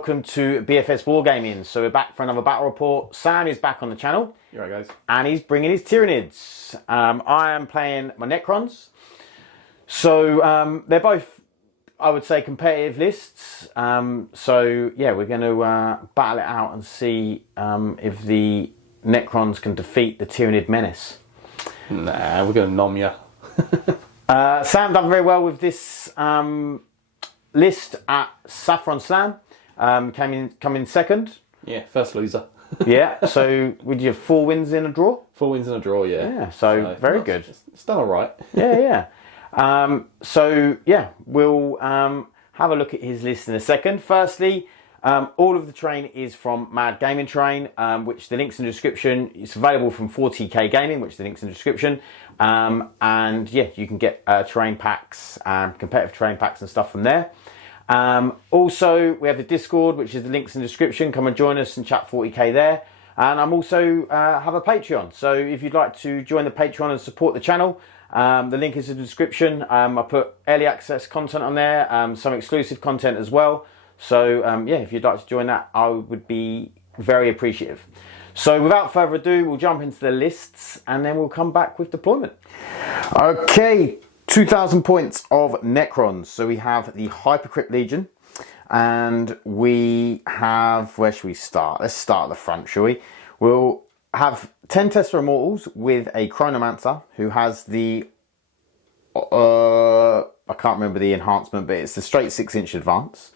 welcome to BFS Wargaming. So we're back for another battle report. Sam is back on the channel. You right, guys? And he's bringing his Tyranids. I am playing my Necrons. So they're both, I would say, competitive lists. So yeah, we're going to battle it out and see if the Necrons can defeat the Tyranid menace. Nah, we're going to nom ya. Sam done very well with this list at Saffron Slam. Come in second. Yeah, first loser. Yeah, so would you have 4 wins in a draw? 4 wins in a draw, yeah. Yeah, so very good. It's done all right. Yeah. So yeah, we'll have a look at his list in a second. Firstly, all of the terrain is from Mad Gaming Terrain, which the link's in the description. It's available from 40k Gaming, which the link's in the description. And yeah, you can get terrain packs, competitive terrain packs and stuff from there. Also, we have the Discord, which is the links in the description. Come and join us and chat 40k there. And I'm also have a Patreon. So if you'd like to join the Patreon and support the channel, the link is in the description. I put early access content on there, some exclusive content as well. So yeah, if you'd like to join that, I would be very appreciative. So without further ado, we'll jump into the lists and then we'll come back with deployment. Okay, 2,000 points of Necrons. So we have the Hypercrypt Legion and we have, where should we start? Let's start at the front, shall we? We'll have 10 Tesla Immortals with a Chronomancer who has the, I can't remember the enhancement, but it's the straight 6-inch advance.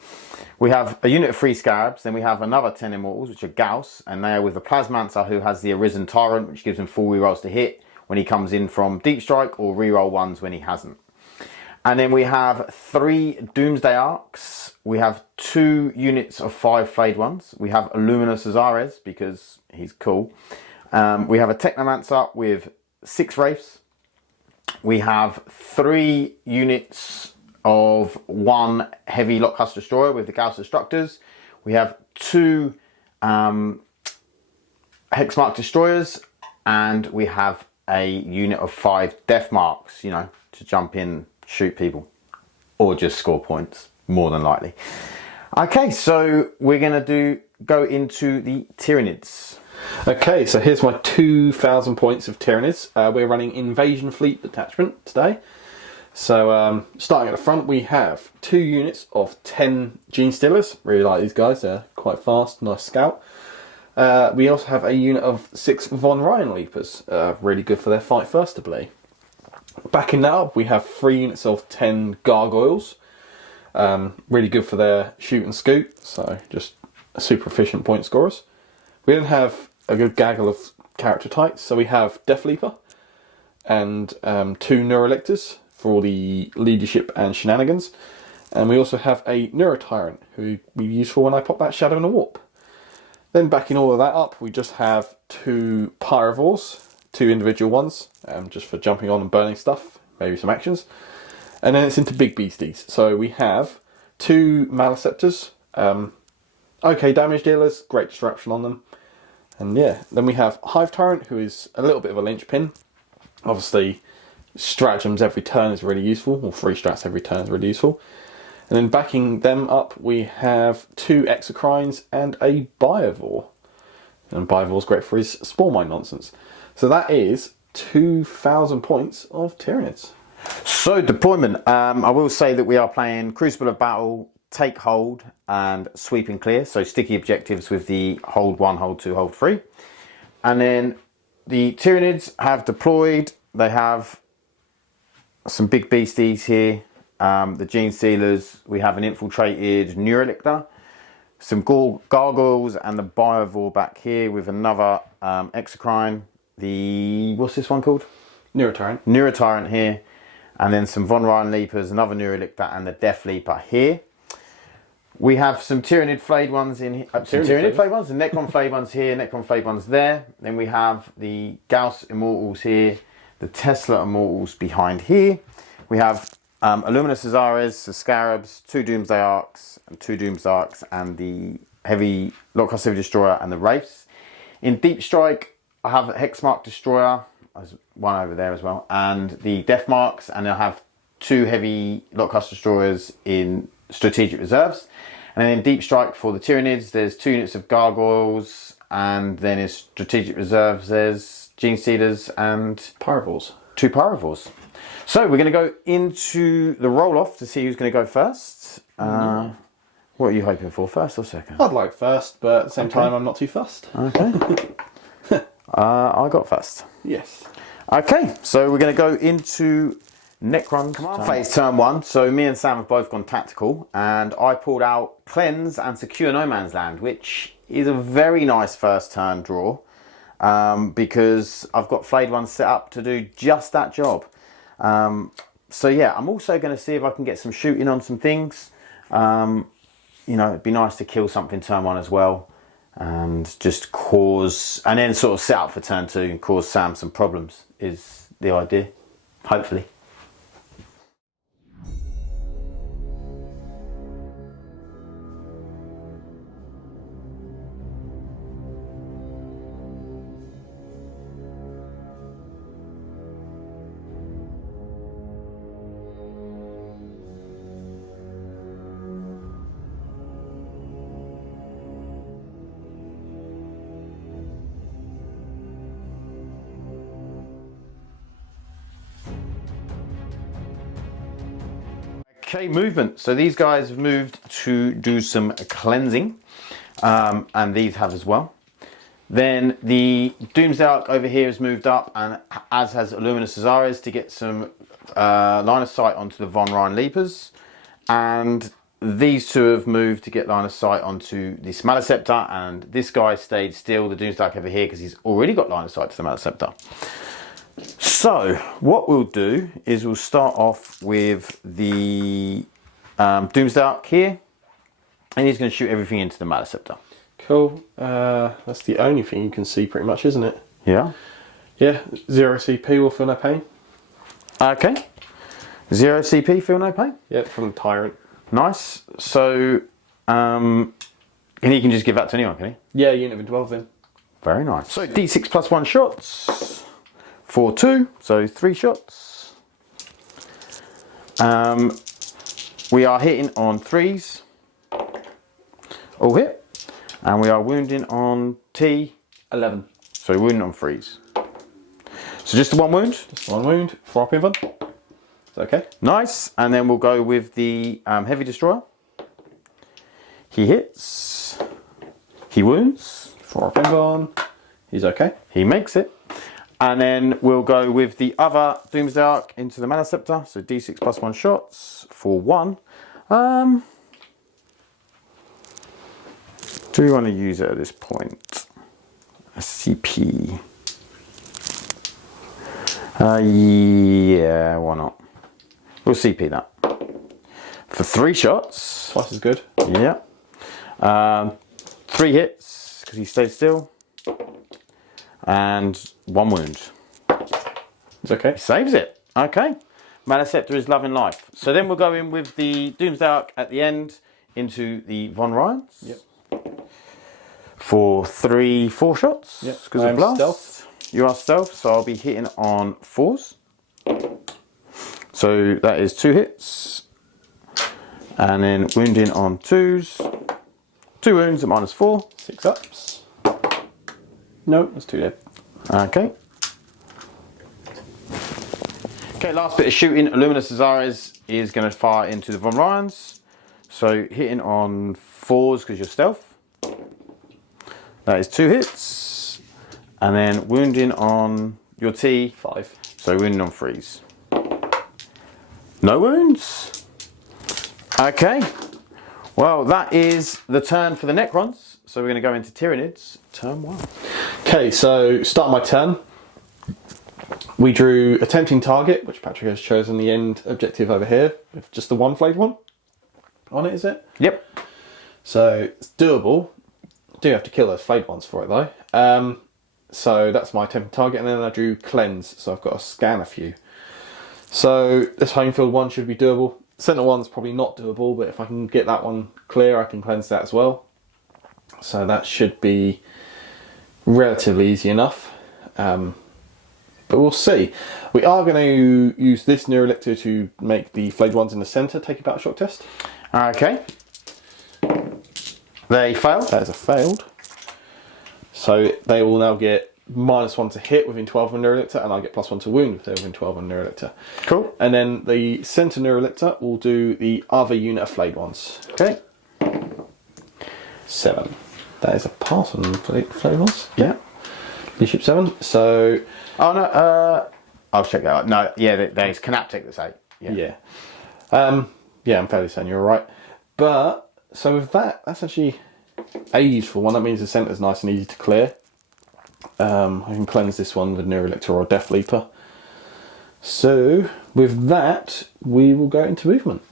We have a unit of 3 Scarabs, then we have another 10 Immortals, which are Gauss, and they are with the Plasmancer who has the Arisen Tyrant, which gives him 4 rerolls to hit when he comes in from Deep Strike, or reroll 1s when he hasn't. And then we have 3 Doomsday Arcs. We have 2 units of 5 Flayed Ones. We have Illuminous Azares, because he's cool. We have a Technomancer with 6 Wraiths. We have 3 units of 1 heavy Lockhusk Destroyer with the Gauss Destructors. We have 2 Hexmark Destroyers, and we have a unit of 5 Death Marks, you know, to jump in, shoot people, or just score points, more than likely. Okay, so we're going to go into the Tyranids. Okay, so here's my 2,000 points of Tyranids. We're running Invasion Fleet Detachment today. So starting at the front, we have 2 units of 10 Gene Stealers. Really like these guys, they're quite fast, nice scout. We also have a unit of 6 Von Ryan Leapers, really good for their fight first ability. Backing that up, we have 3 units of 10 Gargoyles, really good for their shoot and scoot, so just super efficient point scorers. We then have a good gaggle of character types, so we have Deathleaper and 2 Neurolictors for all the leadership and shenanigans, and we also have a Neurotyrant who we use for when I pop that Shadow in a Warp. Then backing all of that up, we just have 2 Biovores, 2 individual ones, just for jumping on and burning stuff, maybe some actions. And then it's into big beasties. So we have 2 Maleceptors, okay damage dealers, great disruption on them. And yeah, then we have Hive Tyrant, who is a little bit of a linchpin. Obviously, stratagems every turn is really useful, or 3 strats every turn is really useful. And then backing them up, we have 2 Exocrines and a Biovore. And Biovore's great for his Spore Mine nonsense. So that is 2,000 points of Tyranids. So deployment, I will say that we are playing Crucible of Battle, Take Hold and Sweep and Clear. So sticky objectives with the Hold 1, Hold 2, Hold 3. And then the Tyranids have deployed. They have some big beasties here. The Gene Stealers, we have an infiltrated Neurotyrant, some Gargoyles and the Biovore back here with another Exocrine. What's this one called? Neurotyrant. Neurotyrant here. And then some Von Ryan Leapers, another Neurotyrant and the Deathleaper here. We have some Tyranid Flayed Ones in here. Tyranid Flayed Ones, the Necron Flayed Ones here, Necron Flayed Ones there. Then we have the Gauss Immortals here, the Tesla Immortals behind here. We have Illuminous Azares, the Scarabs, 2 Doomsday Arcs, and 2 Doomsday Arcs, and the heavy Lockhusk Destroyer and the Wraiths. In Deep Strike, I have a Hexmark Destroyer, there's one over there as well, and the Death Marks, and I have 2 heavy Lockhusk Destroyers in Strategic Reserves. And then Deep Strike for the Tyranids, there's 2 units of Gargoyles, and then in Strategic Reserves, there's Gene Stealers and Biovores. 2 Biovores. So we're going to go into the roll-off to see who's going to go first. What are you hoping for, first or second? I'd like first, but at the same time, I'm not too fussed. Okay. I got first. Yes. Okay, so we're going to go into Necron command phase turn 1. So me and Sam have both gone tactical, and I pulled out Cleanse and Secure No Man's Land, which is a very nice first turn draw, because I've got Flayed Ones set up to do just that job. So yeah, I'm also going to see if I can get some shooting on some things. You know, it'd be nice to kill something turn 1 as well, and just cause, and then sort of set up for turn 2 and cause Sam some problems is the idea, hopefully. Okay, movement. So these guys have moved to do some cleansing, and these have as well. Then the Doomsday over here has moved up, and as has Luminous Azares, to get some line of sight onto the Von Ryan Leapers. And these 2 have moved to get line of sight onto the Maleceptor, and this guy stayed still, the Doomsday over here, because he's already got line of sight to the Maleceptor. So what we'll do is we'll start off with the Doomsday here, and he's going to shoot everything into the Maleceptor. Cool. That's the only thing you can see pretty much, isn't it? Yeah. Yeah, 0 CP will feel no pain. Okay. 0 CP, feel no pain? Yep, from the Tyrant. Nice. So, and he can just give that to anyone, can he? Yeah, unit of 12 then. Very nice. So D6 plus 1 shots. For 2, so 3 shots. We are hitting on 3s. All hit. And we are wounding on T. 11. So wounding on 3s. So just the 1 wound. Just 1 wound. 4 pin one. Is that okay? Nice. And then we'll go with the Heavy Destroyer. He hits. He wounds. 4 pin one. He's okay. He makes it. And then we'll go with the other Doomsday Arc into the Maleceptor. So D6 plus 1 shots for 1. Do we want to use it at this point? A CP. Yeah, why not? We'll CP that. For 3 shots. Twice as good. Yeah. 3 hits, because he stayed still. And 1 wound. It's okay. He saves it. Okay. Maleceptor is loving life. So then we'll go in with the Doomsday Arc at the end into the Von Ryans. Yep. For 4 shots. Yep. Because of blast. Stealth. You are stealth, so I'll be hitting on 4s. So that is 2 hits. And then wounding on 2s. 2 wounds at -4. 6 ups. No, that's 2 dead. Okay. Okay, last bit of shooting. Luminous Azares is going to fire into the Von Ryans. So hitting on 4s because you're stealth. That is 2 hits. And then wounding on your T. 5. So wounding on 3s. No wounds. Okay. Well, that is the turn for the Necrons. So we're going to go into Tyranids, turn 1. Okay, so start my turn. We drew a tempting target, which Patrick has chosen the end objective over here, with just the 1 flayed one on it, is it? Yep. So it's doable. Do have to kill those flayed ones for it though. So that's my tempting target, and then I drew cleanse, so I've got to scan a few. So this home field one should be doable. Centre one's probably not doable, but if I can get that one clear, I can cleanse that as well. So that should be relatively easy enough. But we'll see. We are going to use this Lictor to make the flayed ones in the centre take a battle shock test. Okay. They failed. That is a failed. So they will now get -1 to hit within 12 of Neurotyrant, and I get +1 to wound if they're within 12 of Neurotyrant. Cool. And then the centre Neurotyrant will do the other unit of flayed ones. Okay. 7. That is a pass on flayed ones. Yeah. Leadership 7. So. Oh no. I'll check that out. No. Yeah. There's Canaptic that's 8. Yeah. Yeah. I'm fairly certain you're right. But so with that, that's actually a useful one. That means the centre's nice and easy to clear. I can cleanse this one with Lictor or Deathleaper. So with that, we will go into movement.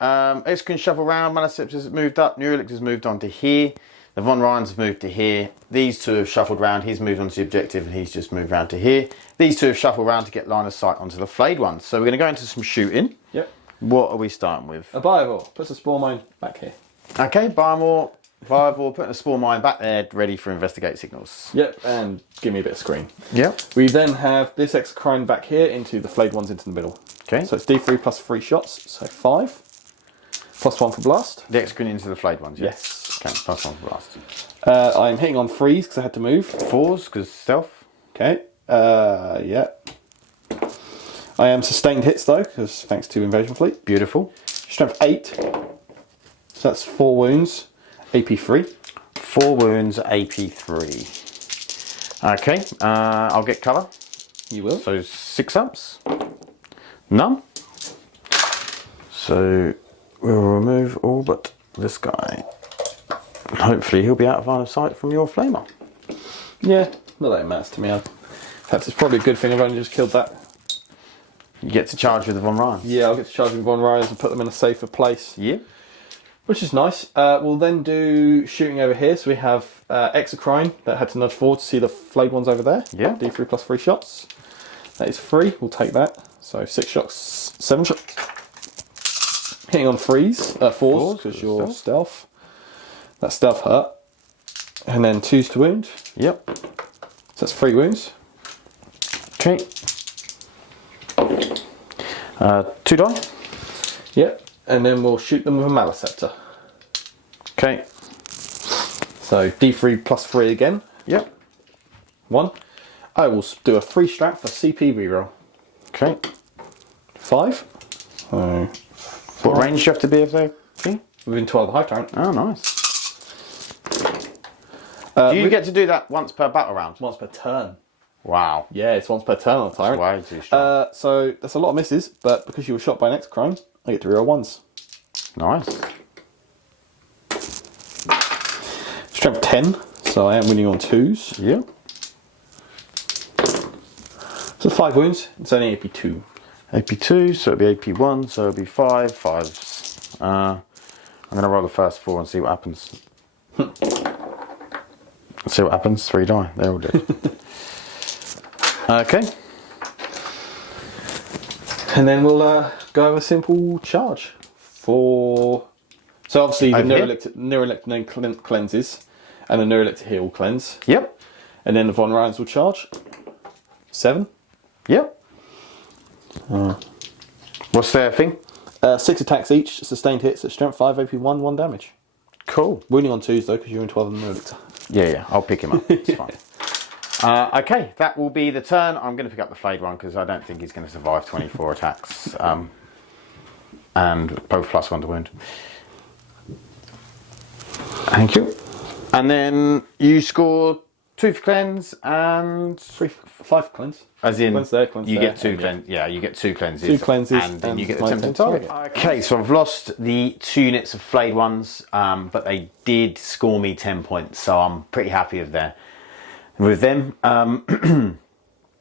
Exocrine shuffle around, Manuscript has moved up, Neurotyrant has moved on to here, the Von Ryans have moved to here, these two have shuffled round, he's moved on to the objective and he's just moved round to here. These two have shuffled round to get line of sight onto the flayed ones. So we're going to go into some shooting. Yep. What are we starting with? A Biovore puts a Spore Mine back here. Okay, Biovore putting a Spore Mine back there, ready for investigate signals. Yep, and give me a bit of screen. Yep. We then have this Exocrine back here into the flayed ones into the middle. Okay. So it's D3 plus 3 shots, so 5. +1 for blast. The Exocrine into the flayed ones, Yes. Okay, +1 for blast. I'm hitting on 3s because I had to move. 4s because stealth. Okay. Yeah. I am sustained hits though, because thanks to Invasion Fleet. Beautiful. Strength 8. So that's 4 wounds. AP 3. 4 wounds, AP 3. Okay, I'll get cover. You will. So 6 ups. None. So we'll remove all but this guy. Hopefully he'll be out of line of sight from your flamer. Yeah, not that it matters to me. In fact, it's probably a good thing I've only just killed that. You get to charge with the Von Ryans. Yeah, I'll get to charge with Von Ryans and put them in a safer place. Yeah. Which is nice. We'll then do shooting over here. So we have Exocrine that had to nudge forward to see the flayed ones over there. Yeah. D3 plus 3 shots. That is 3. We'll take that. So 6 shots, 7 shots. Hitting on 4s because you're stealth. That stealth hurt. And then 2s to wound. Yep. So that's 3 wounds. Okay. 2 die. Yep. And then we'll shoot them with a Maleceptor. Okay. So D3 plus 3 again. Yep. 1. I will do a 3 strat for CP reroll. Okay. 5. So what range do you have to be if they? within 12 of Hive Tyrant. Oh, nice. Do you get to do that once per battle round? Once per turn. Wow. Yeah, it's once per turn on Tyrant. Way too strong. So that's a lot of misses, but because you were shot by an Exocrine, I get to reroll 1s. Nice. Strength 10, so I am winning on 2s. Yeah. So 5 wounds, it's only AP 2. AP2, so it'll be AP1, so it'll be 5. 5s. I'm going to roll the first 4 and see what happens. See what happens. 3 die. They're all dead. Okay. And then we'll go have a simple charge for. So obviously the Neurotyrant cleanses, and the Neurotyrant here will cleanse. Yep. And then the Von Ryans will charge. 7. Yep. What's their thing? 6 attacks each, sustained hits at strength 5, AP 1, 1 damage. Cool. Wounding on 2s though, because you're in 12 of the Neurotyrant. Yeah, I'll pick him up. It's fine. Okay, that will be the turn. I'm going to pick up the flayed one because I don't think he's going to survive 24 attacks. And both +1 to wound. Thank you. And then you score 2 for cleanse and 5 for cleanse. As in, cleanse there, cleanse you there, get 2 cleanses. Yeah, you get 2 cleanses. 2 cleanses, and then you get the my tempting target. target. Okay, so I've lost the 2 units of flayed ones, but they did score me 10 points, so I'm pretty happy with them.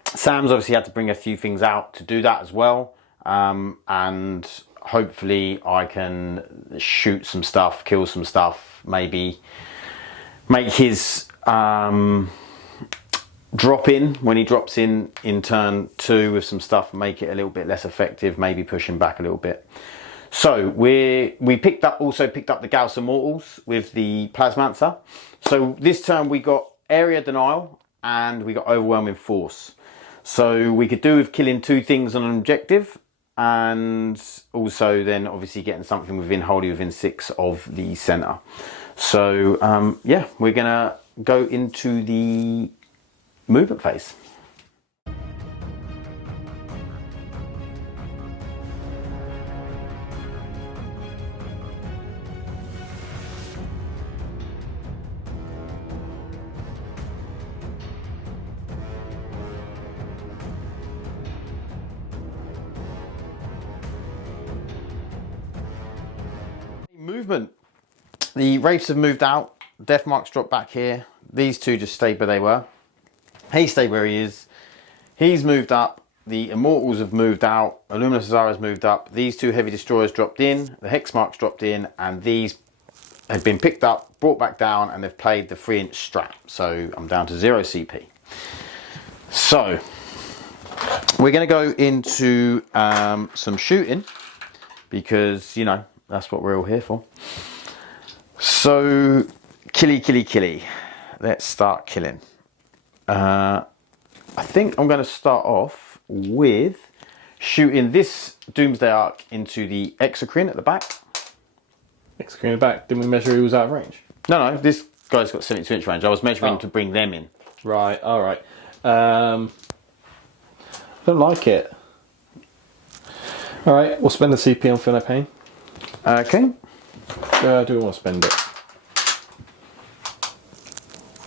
Sam's obviously had to bring a few things out to do that as well, and hopefully I can shoot some stuff, kill some stuff, maybe make his drop in when he drops in turn 2 with some stuff, make it a little bit less effective, maybe push him back a little bit. So we also picked up the Gauss Immortals with the Plasmancer. So this turn we got Area Denial and we got Overwhelming Force. So we could do with killing 2 things on an objective, and also then obviously getting something wholly within 6 of the centre. So yeah, we're gonna go into the movement phase. Movement. The Wraiths have moved out. Death Marks dropped back here. These 2 just stayed where they were. He stayed where he is. He's moved up. The Immortals have moved out. Illuminous Azara's moved up. These 2 Heavy Destroyers dropped in. The Hex Marks dropped in. And these have been picked up, brought back down, and they've played the 3-inch strap. So I'm down to 0 CP. So we're going to go into some shooting, because, you know, that's what we're all here for. So, killy. Let's start killing. I think I'm going to start off with shooting this Doomsday Arc into the Exocrine at the back. Exocrine at the back. Didn't we measure he was out of range? No, this guy's got 72-inch range. I was measuring to bring them in. Right, alright. Don't like it. Alright, we'll spend the CP on Feel No Pain. Okay. I do want to spend it.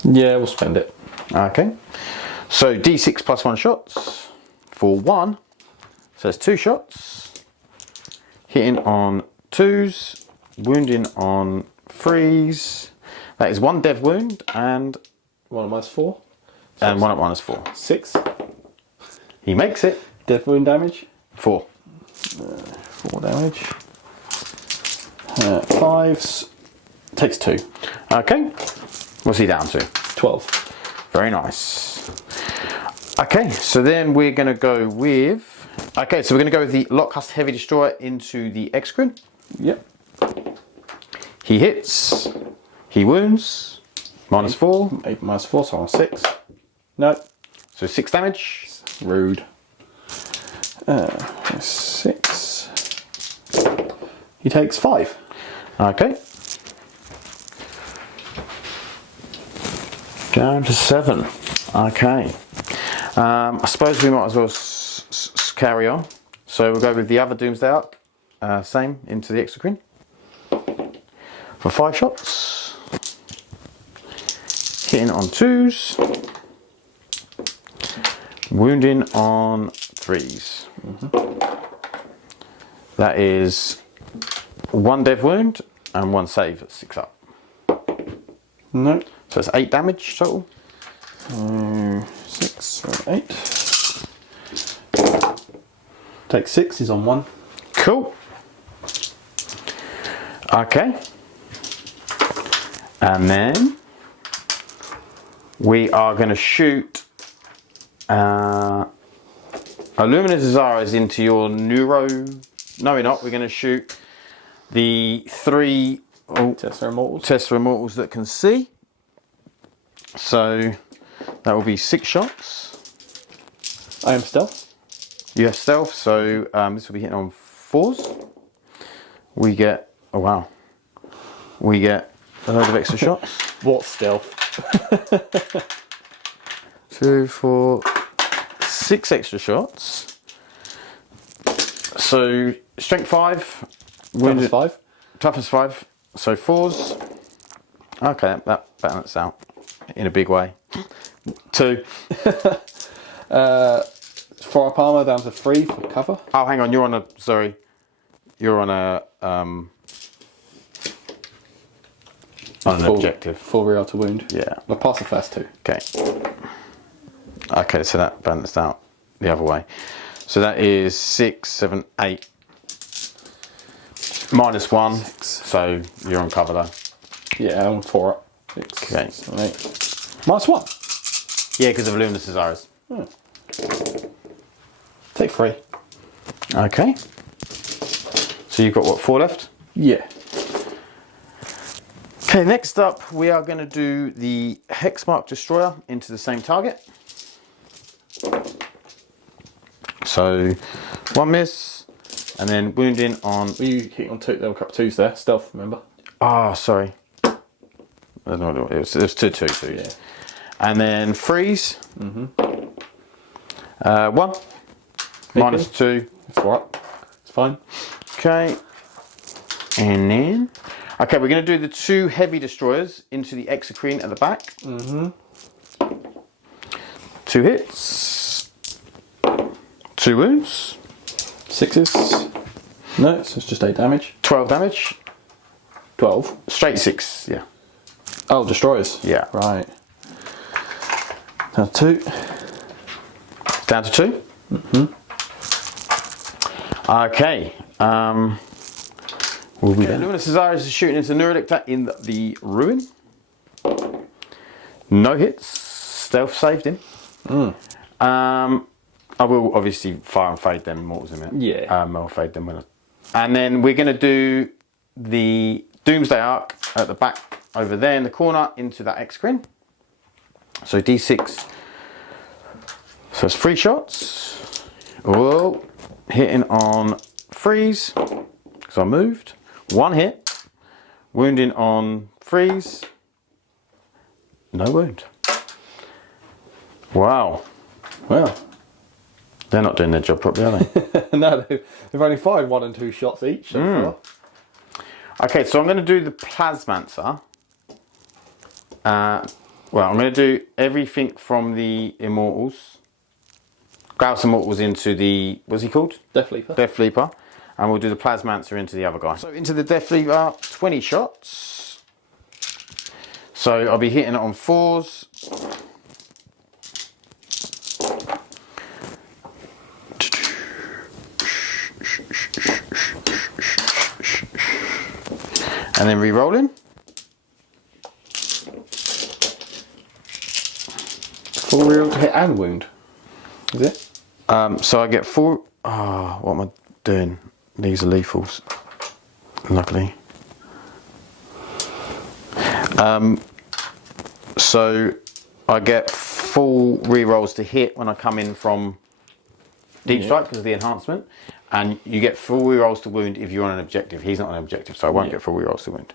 Yeah, we'll spend it. Okay. So D6 plus 1 shots for 1. So there's 2 shots. Hitting on 2s, wounding on 3s. That is 1 dev wound and 1 minus 4. and 1 at -4. 6. He makes it. Death wound damage. 4. 4 damage. 5s. Takes 2. Okay. What's he down to? 12. Very nice. Okay, so then we're going to go with... Okay, so we're going to go with the Lockcast Heavy Destroyer into the Exocrine. Yep. He hits. He wounds. -4. 8 minus 4, so I'm 6. No. So 6 damage. Rude. 6. He takes 5. Okay. Down to 7. Okay. I suppose we might as well carry on. So we'll go with the other Doomsday Arc. Same, into the Exocrine. For 5 shots. Hitting on 2s. Wounding on 3s. That is 1 dev wound and 1 save at 6 up. No. So it's 8 damage total. 6, 7, 8. Take 6, he's on 1. Cool. Okay. And then we are going to shoot Illuminous Azaras into your Neuro... No, we're not. We're going to shoot the 3 Tessera Immortals. Tessera Immortals that can see. So that will be 6 shots. I am stealth. You have stealth, so this will be hitting on 4s. We get... Oh, wow. We get a load of extra shots. What stealth? 2, 4, 6 extra shots. So strength 5, wounded 5. Toughness 5. So 4s. Okay, that balances out in a big way. 2. 4 up armor down to 3 for cover. Oh, hang on. You're on a. Sorry. You're on a. On an objective. Full reroll to wound. Yeah. I passed the first 2. Okay. Okay, so that balanced out the other way. So that is 6, 7, 8. -1. 6. So you're on cover there. Yeah, I'm 4 up. 6, Okay. 7, 8. -1. Yeah, because of Luminous Azaras. Oh. Take 3. Okay. So you've got what, 4 left? Yeah. Okay, next up we are going to do the Hexmark Destroyer into the same target. So 1 miss, and then wounding on. Were you hitting on 2? There were a couple of 2s there. Stealth, remember? Ah, sorry. I don't know what it was. It was 2 2s. Yeah. And then freeze. 1 minus 2. It's alright. It's fine. Okay. And then, okay, we're going to do the 2 heavy destroyers into the Exocrine at the back. 2 hits. 2 wounds. 6s. No, it's just 8 damage. 12 damage. 12. Straight 6, yeah. Oh, destroyers. Yeah. Right. Down to 2. Down to 2. Okay. Will we Luminous Desires is shooting into Neurotyrant in the ruin. No hits. Stealth saved him. I will obviously fire and fade them mortals in a minute. Yeah. I'll fade them when I... And then we're going to do the Doomsday Arc at the back over there in the corner into that Exocrine. So D6. So it's 3 shots. Whoa. Hitting on freeze because I moved. 1 hit. Wounding on freeze. No wound. Wow. Well. They're not doing their job properly, are they? No, they've only fired 1 and 2 shots each so far. Okay, so I'm going to do the Plasmancer. Well, I'm going to do everything from the Immortals. Grouse Immortals into the, what's he called? Deathleaper. Deathleaper. And we'll do the Plasmancer into the other guy. So into the Deathleaper, 20 shots. So I'll be hitting it on 4s. And then re-rolling. 4 reroll to hit and wound. Is it? So I get 4. Oh, what am I doing? These are lethals. Luckily. So I get full re-rolls to hit when I come in from Deep Strike because of the enhancement. And you get full re-rolls to wound if you're on an objective. He's not on an objective, so I won't get full re-rolls to wound.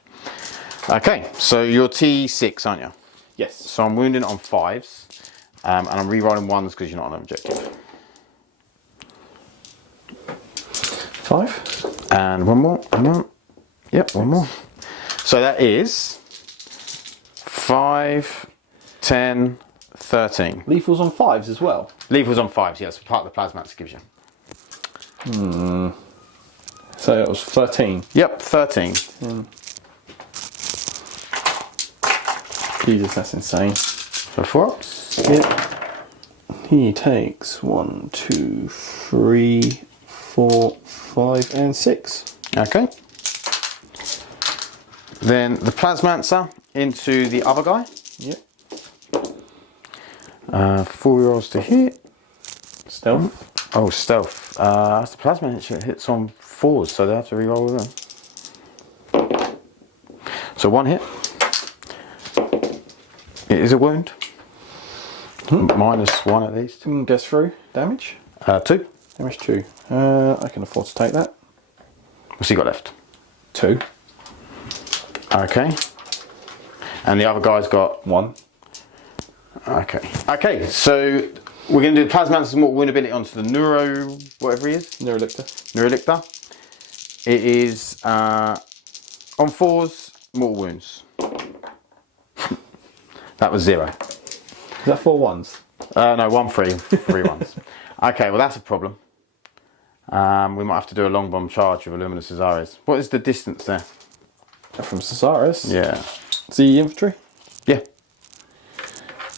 Okay, so you're T6, aren't you? Yes. So I'm wounding on 5s, and I'm re-rolling 1s because you're not on an objective. 5. And 1 more. Come on. Yep, 1 more. So that is 5, 10, 13. Lethals on 5s as well. Lethals on 5s, yes, part of the Plasmax gives you. So it was 13. Yep, 13. Jesus, that's insane. So 4 ups. Yep. He takes 1, 2, 3, 4, 5, and 6. Okay. Then the Plasmancer into the other guy. Yep. 4 rolls to hit. Stealth. Oh, stealth. That's the Plasmancer hits on 4s, so they have to re-roll with them. So 1 hit. It is a wound. -1 at least. Gets through. Damage. 2. Damage 2. I can afford to take that. What's he got left? 2. Okay. And the other guy's got 1. Okay. Okay, so we're going to do the Plasmancer's mortal wound ability onto the Neuro, whatever he is. Neurolictor. Neurolictor. It is on 4s, mortal wounds. That was 0. Is that 4 1s? No, 1 3, 3 ones. Okay, well that's a problem. We might have to do a long bomb charge with Luminous Cesares. What is the distance there? From Cesaris? Yeah. The infantry? Yeah.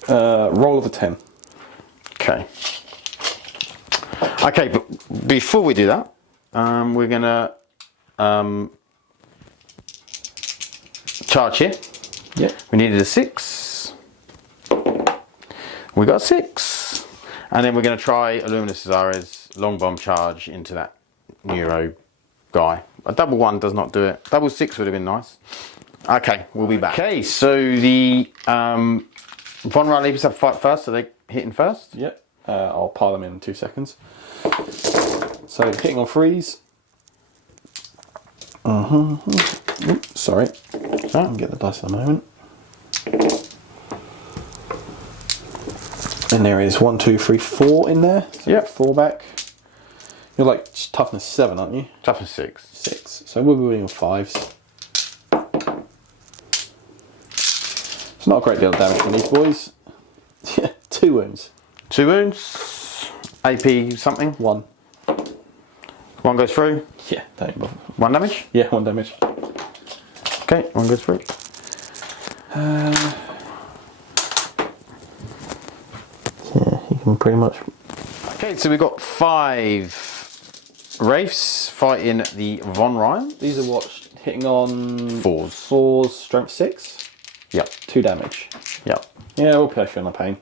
Roll of a 10. Okay. Okay, but before we do that, we're gonna charge here. Yep. We needed a 6. We got a 6. And then we're gonna try a Luminous Cesares long bomb charge into that Neuro guy. A double 1 does not do it. Double 6 would have been nice. Okay, we'll be back. Okay, so the Von Leapers have to fight first, so they're hitting first? Yep. I'll pile them in 2 seconds. So hitting on freeze. Oops, sorry. I can get the dice in a moment. And there is 1, 2, 3, 4 in there. So yep. 4 back. You're like toughness 7, aren't you? Toughness 6. 6. So we'll be winning on 5s. It's not a great deal of damage from these boys. Yeah, 2 wounds. 2 wounds. AP something? 1. 1 goes through? Yeah, don't bother. 1 damage? Yeah, 1 damage. Okay, 1 goes through. Yeah, you can pretty much. Okay, so we've got 5 Wraiths fighting the Von Ryan. These are what? Hitting on 4s. 4s, strength 6? Yep. 2 damage. Yep. Yeah, we'll play for the pain.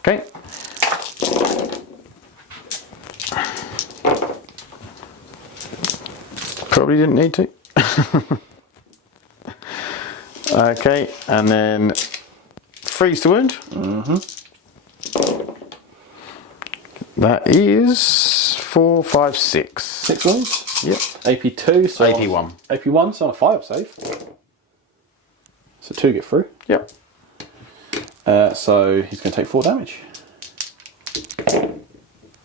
Okay. Probably didn't need to. Okay, and then freeze to wound. That is 4, 5, 6. 6 wounds? Yep. AP 2, so AP 1. AP 1, so on a 5 save. So 2 get through. Yep. So he's going to take 4 damage.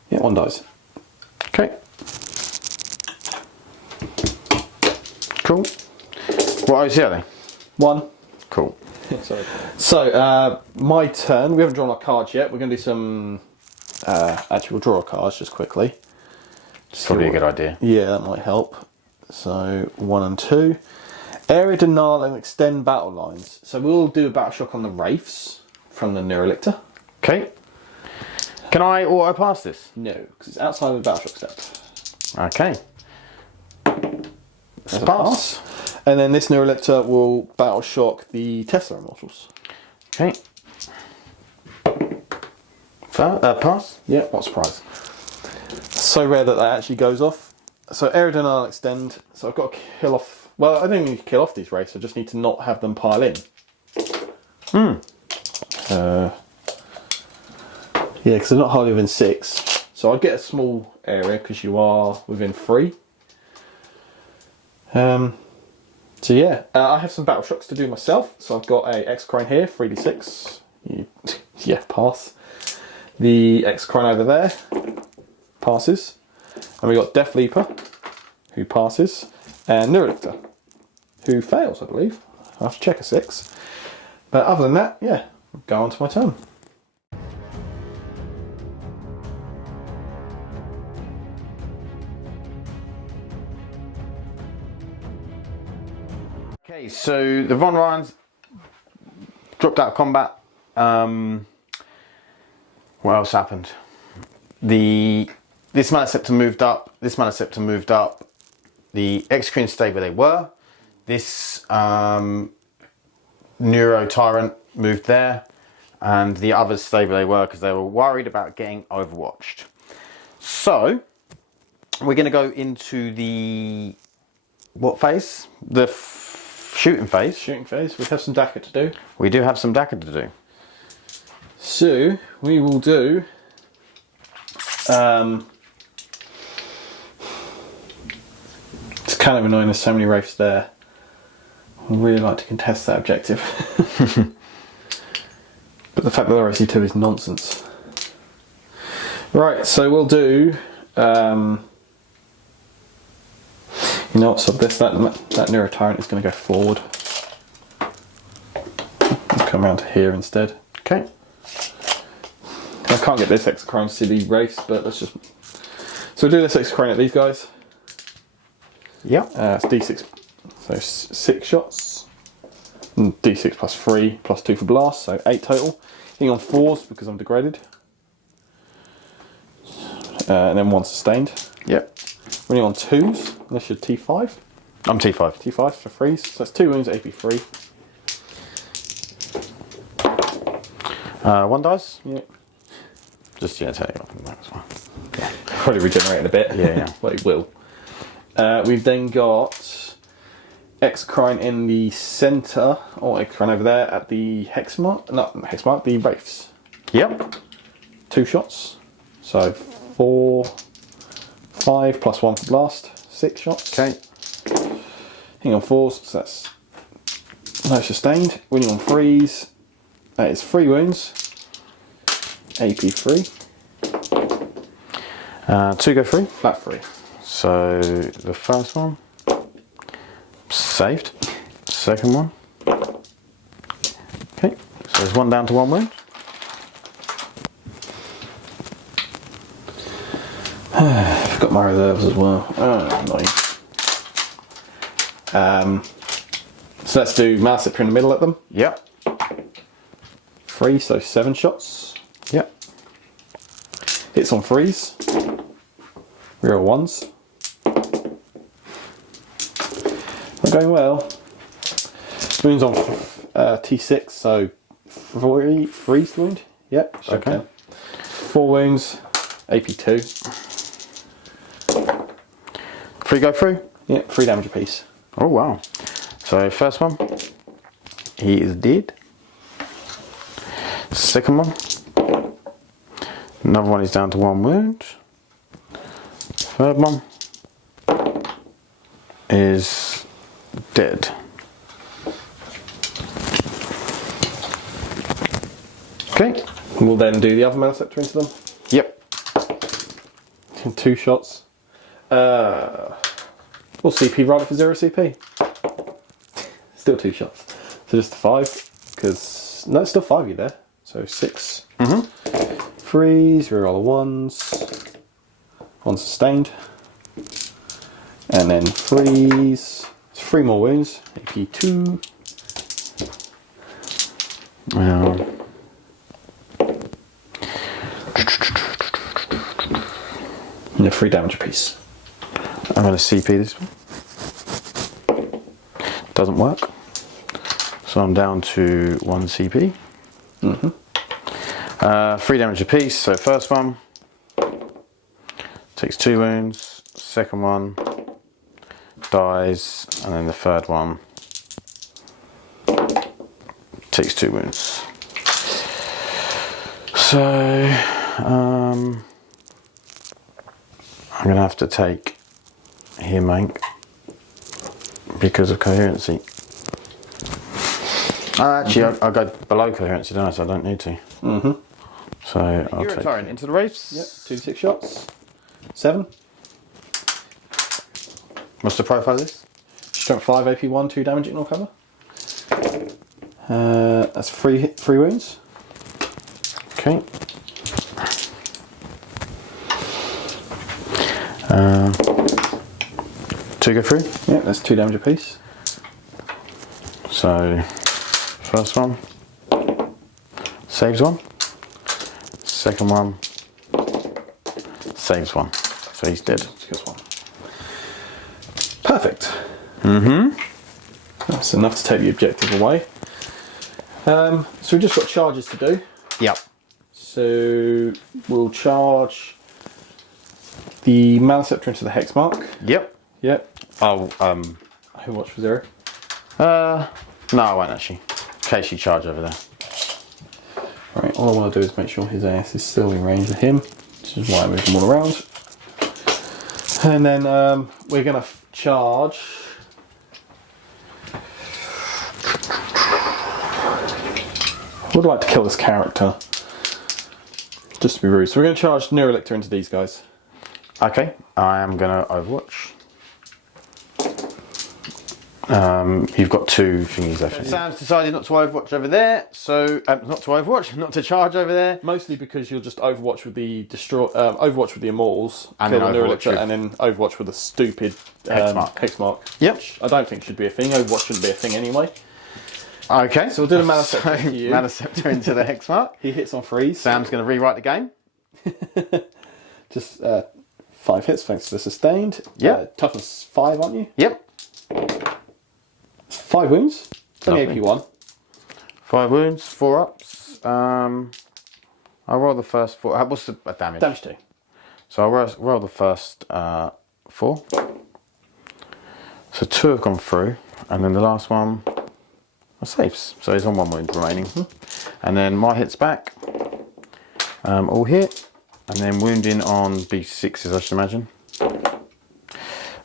Yeah, 1 dies. Okay. Cool. What OC are they? 1. Cool. Sorry. So, my turn. We haven't drawn our cards yet. We're going to do some... actually, we'll draw our cards just quickly. It's probably a good idea. Yeah, that might help. So, 1 and 2. Area denial and extend battle lines. So we'll do a battle shock on the Wraiths from the Lictor. Okay. Can I auto pass this? No, because it's outside of the battle shock step. Okay. That's a pass. And then this Lictor will battle shock the Tesla Immortals. Okay. Pass? Yeah, what a surprise. So rare that actually goes off. So area denial extend. So I've got to kill off. Well, I don't need to kill off these Wraiths. I just need to not have them pile in. Yeah, because they're not hardly within 6. So I'd get a small area because you are within 3. So yeah, I have some battle shocks to do myself. So I've got a Exocrine here, 3d6. Yeah, pass. The Exocrine over there passes, and we got Deathleaper, who passes, and Neurotyrant, who fails, I believe. I have to check a 6. But other than that, yeah, go on to my turn. Okay, so the Von Ryans dropped out of combat. What else happened? This Maleceptor moved up. This Maleceptor moved up. The Exocrine stayed where they were. This Neurotyrant moved there, and the others stayed where they were because they were worried about getting overwatched. So we're going to go into the what phase? The shooting phase. Shooting phase. We have some DACA to do. We do have some DACA to do. So we will do. It's kind of annoying. There's so many Wraiths there. I would really like to contest that objective. But the fact that they're RC2 is nonsense. Right, so we'll do. You know what? So that Neurotyrant is going to go forward. I'll come around to here instead. Okay. I can't get this Exocrine to be Wraiths, but let's just. So we'll do this Exocrine at these guys. Yeah. It's D6, so 6 shots. And D6 plus 3 plus 2 for blast, so 8 total. Hitting on 4s because I'm degraded. And then 1 sustained. Yep. Running on 2s, unless you're T5. I'm T5. T5 for freeze, so that's 2 wounds, AP 3. 1 dice? Yeah. Just, yeah, tell you that's fine. Probably regenerate in a bit. Yeah, yeah. Well, it will. We've then got Exocrine in the centre, or Exocrine over there at the hex mark. Not the hex mark, the wraiths. Yep. 2 shots. So 4, 5 plus 1 for blast. 6 shots. Okay. Hitting on 4s, so that's no sustained. Winning on 3s. That is 3 wounds. AP 3. 2 go through. Flat 3. So the first one saved. Second one. Okay. So there's 1 down to 1 wound. Forgot my reserves as well. Oh, annoying. So let's do Massacre in the middle at them. Yep. 3, so 7 shots. Yep. Hits on 3s. Real 1s. Not going well. Wounds on T6, so 3 wound. Yep. Okay. 4 wounds. AP 2. 3 go through. Yep. 3 damage apiece. Oh wow. So first one, he is dead. Second one, another one is down to 1 wound. Third one is dead. Okay. We'll then do the other Maleceptor into them. Yep. 2 shots. We'll CP right for 0 CP. Still 2 shots. So just 5, because no, it's still 5 you there. So 6. 3s, reroll the 1s. 1 sustained. And then 3s. It's 3 more wounds. AP 2. And a 3 damage apiece. I'm going to CP this one. Doesn't work. So I'm down to 1 CP. 3 damage apiece. So first one takes 2 wounds. Second one dies, and then the third one takes 2 wounds. So I'm going to have to take Mank because of coherency. Actually, I'll go below coherency, don't I? So I don't need to. So I'll take Neurotyrant into the wraiths. Yep, 2 to 6 shots. 7. What's the profile of this? Strength 5, AP 1, 2 damage, ignore cover. That's 3 wounds. Okay. 2 go through. Yeah, that's 2 damage apiece. So first one saves 1. Second one saves 1. So he's dead. Just 1. Perfect. That's enough to take the objective away. So we've just got charges to do. Yep. So we'll charge the Maleceptor into the hex mark. Yep. Yep. Oh, Who watch for 0? no, I won't actually. In case you charge over there. Right, all I want to do is make sure his AS is still in range of him, which is why I move them all around. And then we're going to charge. I would like to kill this character, just to be rude. So we're going to charge Lictor into these guys. Okay, I am going to Overwatch. You've got 2 thingies left. Sam's decided not to Overwatch over there, so not to Overwatch, not to charge over there. Mostly because you'll just Overwatch with the Overwatch with the Immortals, And kill then the Overwatch Lictor, with- and then Overwatch with a stupid Hex mark. Hex mark. Yep. Which I don't think should be a thing. Overwatch shouldn't be a thing anyway. Okay, So we'll do the Maleceptor for you. Maleceptor into the hex mark. He hits on 3s. Sam's going to rewrite the game. Just 5 hits thanks to the sustained. Yep. Toughness 5, aren't you? Yep. 5 wounds. Only Lovely. AP 1. 5 wounds, 4 ups. I'll roll the first 4. What's the damage? Damage 2. So I'll roll the first 4. So 2 have gone through, and then the last one are saves. So he's on 1 wound remaining. And then my hits back, all hit, and then wounding on B6s, I should imagine.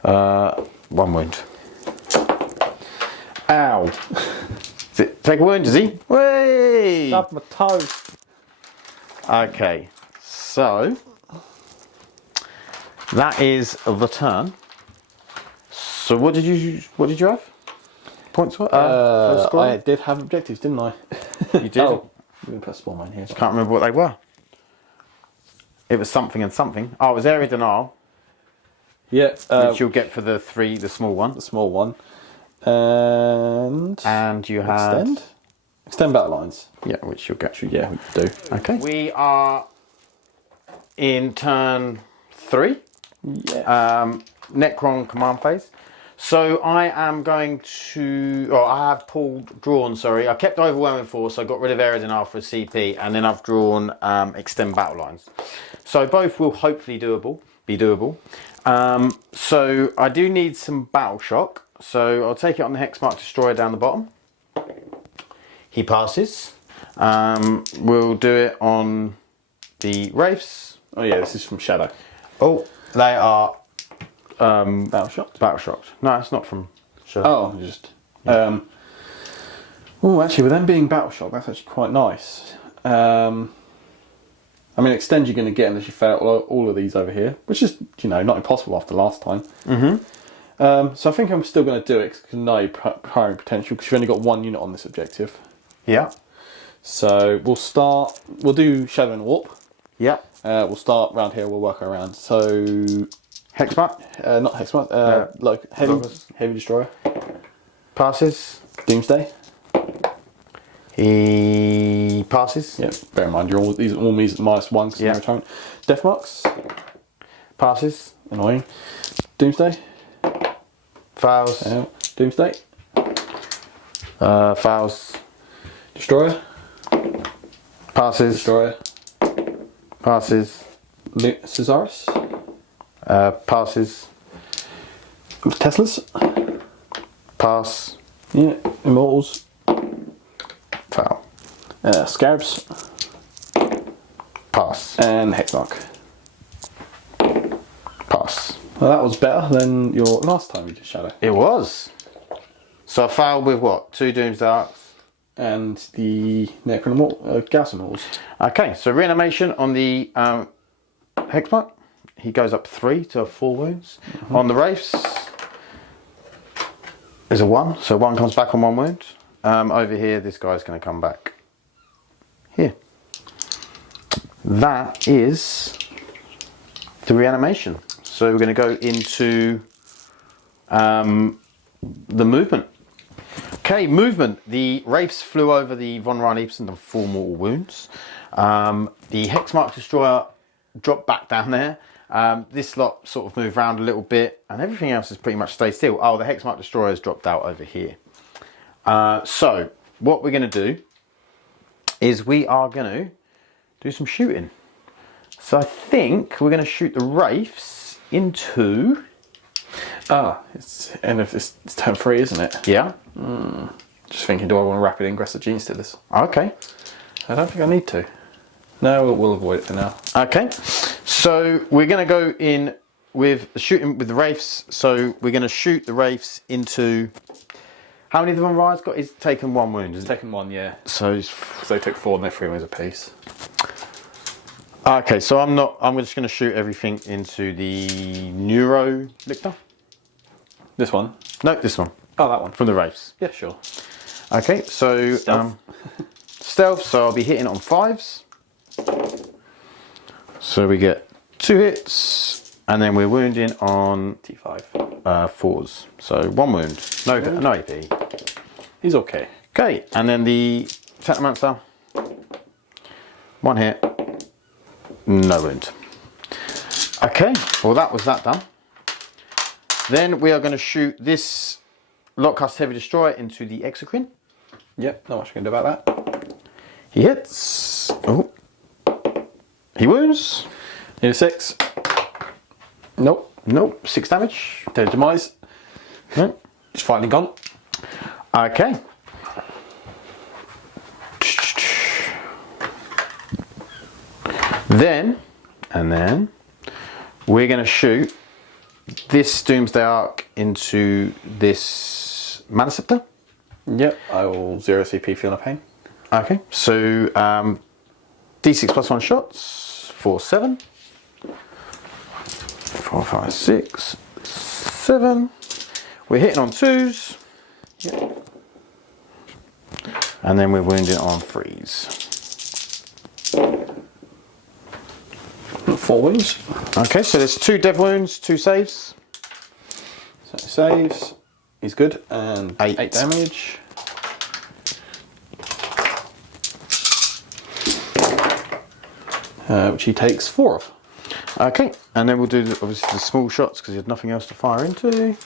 1 wound. Ow! Take a wound, does he? Whey! Stab my toe. Okay, so that is the turn. So what did you have? Points what? I did have objectives, didn't I? You did? Oh, I'm going to put a Spore Mine here. Can't remember what they were. It was something and something. Oh, it was area denial. Yeah. Which you'll get for the small one. The small one. And you had... Extend battle lines. Yeah, which you'll get. Yeah, we do. Okay. We are in turn 3. Yeah. Necron command phase. So I am going to... Oh, I have drawn, sorry. I kept overwhelming force, so I got rid of area denial for a CP, and then I've drawn extend battle lines. So both will hopefully be doable. So I do need some battle shock. So I'll take it on the Hexmark Destroyer down the bottom. He passes. We'll do it on the Wraiths. Oh yeah, this is from Shadow. Oh, they are Battle shocked. battle shocked. No, it's not from Shadow. Oh, just. Oh, actually, with them being battle shocked, that's actually quite nice. I mean, extend you're going to get unless you fail all of these over here, which is, you know, not impossible after last time. So I think I'm still going to do it because no hiring potential because you've only got 1 unit on this objective. Yeah. So we'll do Shadow and Warp. Yeah. We'll start round here, we'll work around. So Hexmark. not Hexmark, like heavy Destroyer. Passes. Doomsday. He passes. Yeah, bear in mind these are all means -1 because yeah. Neurotyrant. Death Marks. Passes. Annoying. Doomsday. Fails. Doomsday. Fails. Destroyer. Passes. Destroyer. Passes. Cesaris. Passes. Teslas. Pass. Yeah. Immortals. Foul. Scarabs. Pass. And Hexmark. Pass. Well, that was better than your last time you did Shadow. It was. So I failed with what? 2 Doomsday Arcs. And the Necron Gauss Immortals. Okay, so reanimation on the Hexmark. He goes up 3 to 4 wounds. On the Wraiths, there's a 1, so 1 comes back on 1 wound. Over here, this guy's going to come back here. That is the reanimation. So we're going to go into the movement. Okay, movement. The Wraiths flew over the Von Reinliebsen and 4 mortal wounds. The Hexmark Destroyer dropped back down there. This lot sort of moved around a little bit, and everything else has pretty much stayed still. Oh, the Hexmark Destroyer has dropped out over here. So what we're going to do is we are going to do some shooting. So I think we're going to shoot the Wraiths into... it's end of this turn 3, isn't it? Yeah. Just thinking, do I want to rapid ingress the Gene Stealers? Okay. I don't think I need to. No, we'll avoid it for now. Okay. So we're going to go in with shooting with the Wraiths. So we're going to shoot the Wraiths into... How many of them Ryan's got? He's taken 1 wound, isn't It's taken 1, yeah. So they took 4 and they're 3 wounds apiece. Okay, so I'm just going to shoot everything into the Neuro Lictor. This one? No, this one. Oh, that one. From the Wraiths. Yeah, sure. Okay, so Stealth. Stealth, so I'll be hitting on 5s. So we get 2 hits, and then we're wounding on T5. 4s. So 1 wound. No AP. He's okay. Okay, and then the Technomancer. 1 hit. No wound. Okay, well that was that done. Then we are going to shoot this Lockcast Heavy Destroyer into the Exocrine. Yep, not much I can do about that. He hits. Oh. He wounds. Need a 6. Nope. 6 damage. Dead demise. No. It's finally gone. Okay. Then we're going to shoot this Doomsday Arc into this Mana Scepter. Yep, I will 0 CP Feel No Pain. Okay, so D6 plus 1 shots, 4, 7. 4, 5, 6, 7. We're hitting on 2s. Yep. And then we're wounding on 3s. 4 wounds. Okay, so there's 2 dev wounds, 2 saves. So saves. He's good. And 8 damage. Which he takes 4 of. Okay, and then we'll do obviously the small shots because he had nothing else to fire into.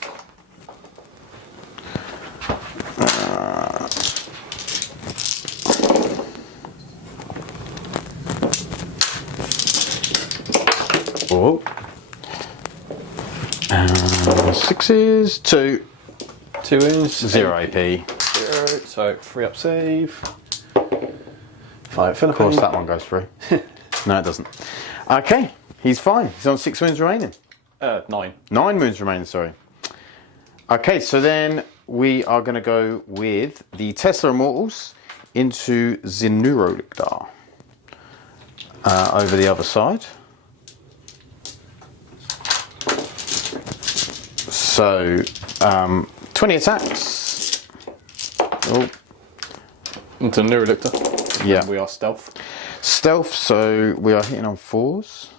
Oh. 6s, 2. 2 wounds. 0 AP. 0, so 3 up save. 5 Feel No Of course, Pain. that one goes through. No, it doesn't. Okay, he's fine. He's on 6 wounds remaining. 9. 9 wounds remaining, sorry. Okay, so then we are going to go with the Tesla Immortals into the Neurotyrant over the other side. So, 20 attacks. Oh, Into Neurotyrant. yeah. We are stealth. Stealth, so we are hitting on 4s.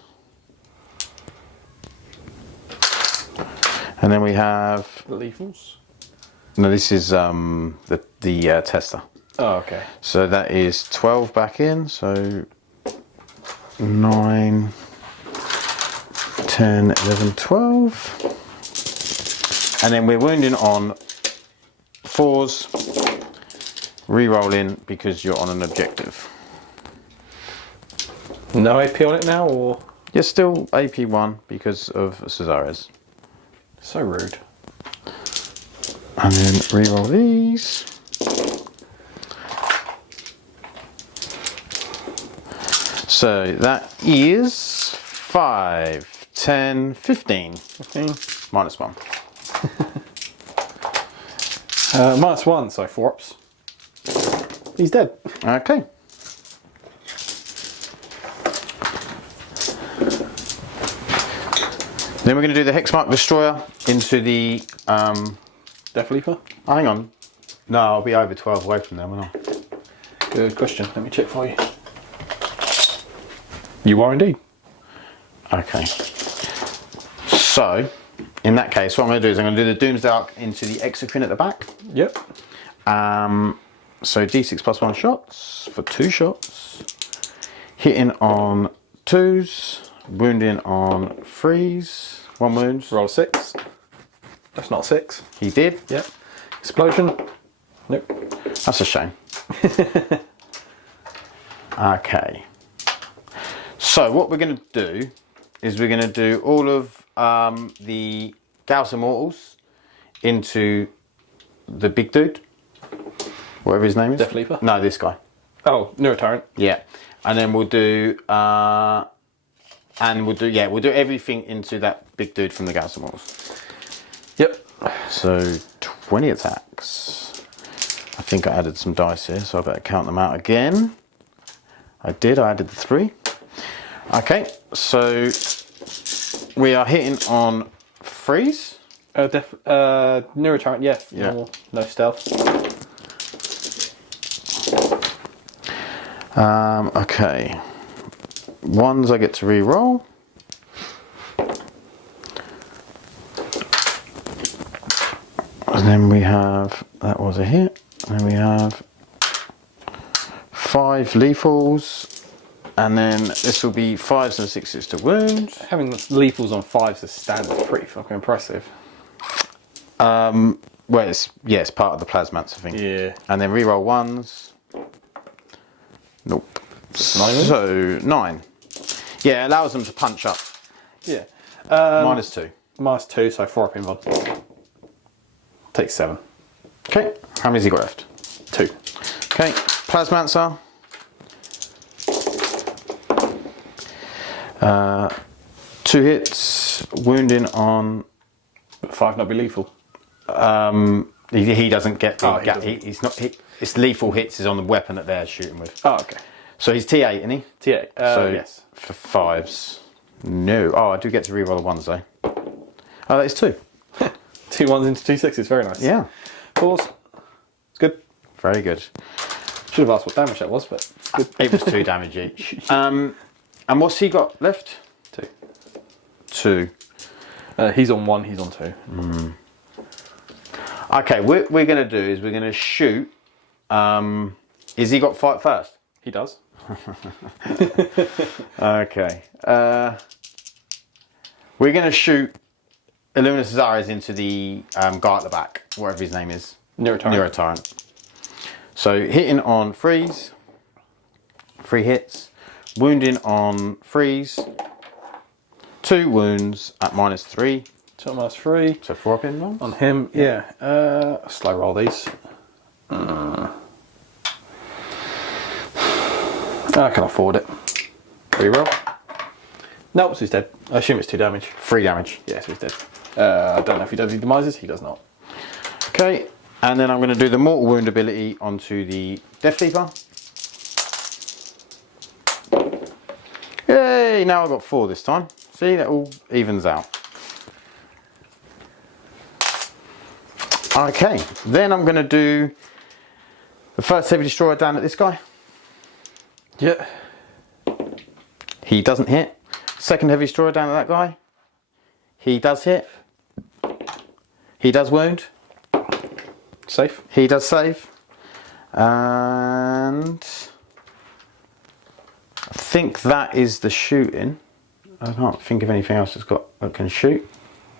And then we have... The lethals. No, this is the tester. Oh, okay. So that is 12 back in, so 9, 10, 11, 12. And then we're wounding on 4s, re-rolling because you're on an objective. No AP on it now, or? You're still AP1 because of Cesares. So rude. And then re-roll these. So that is 5, 10, 15. 15. Minus 1. -1, so 4 ups. He's dead. Okay. Then we're going to do the Hexmark Destroyer into the... Deathleaper? Oh, hang on. No, I'll be over 12 away from them, won't I? Good question. Let me check for you. You are indeed. Okay. So, in that case, what I'm going to do is I'm going to do the Doomsday Arc into the Exocrine at the back. Yep. So D6 plus 1 shots for 2 shots. Hitting on 2s. Wounding on 3s. 1 wound. Roll 6. That's not 6. He did. Yep. Explosion. Nope. That's a shame. Okay. So what we're going to do is we're going to do all of the Gauss Immortals into the big dude. Whatever his name is. Deathleaper? No, this guy. Oh, Neurotyrant. Yeah. And then we'll do... we'll do everything into that big dude from the Gauss Immortals. Yep. So 20 attacks. I think I added some dice here, so I better count them out again. I did, I added the 3. Okay, so we are hitting on 3s. Neurotyrant, yeah. Yeah. No stealth. Okay. 1s I get to re-roll. And then we have, that was a hit. And then we have 5 lethals. And then this will be 5s and 6s to wound. Having lethals on 5s as standard is pretty fucking impressive. Well, it's part of the plasmats, I think. Yeah. And then re-roll 1s. Nope. 9 wounds? So 9. Yeah, it allows them to punch up. Yeah. -2. -2, so 4 up in one. Take 7. Okay, how many's he got left? 2. Okay, Plasmancer. 2 hits, wounding on. 5 not be lethal. He doesn't get the he gap. doesn't. He's not. It's lethal hits is on the weapon that they're shooting with. Oh, okay. So he's T8, isn't he? T8. So Yes. for 5s. No. Oh, I do get to reroll the 1s though. Oh, that is 2. 2 1s into 2 6s. Very nice. Yeah. 4s. It's good. Very good. Should have asked what damage that was, but it's good. It was 2 damage each. And what's he got left? 2. 2. He's on 1. He's on 2. Okay, what we're going to do is we're going to shoot. Is he got fight first? He does. Okay. We're going to shoot Illuminous Azares into the guy at the back, whatever his name is. Neurotyrant. So hitting on freeze. 3 hits. Wounding on freeze. 2 wounds at -3. So -3. So 4 up in one. On him, yeah. Slow roll these. I can afford it. Reroll. Nope, so he's dead. I assume it's 2 damage. 3 damage. Yeah, so he's dead. I don't know if he does any demises. He does not. Okay, and then I'm going to do the mortal wound ability onto the Deathleaper. Yay! Now I've got 4 this time. See, that all evens out. Okay, then I'm going to do the first heavy destroyer down at this guy. Yeah. He doesn't hit. Second heavy destroyer down at that guy. He does hit. He does wound. Safe. He does save. And I think that is the shooting. I can't think of anything else that can shoot.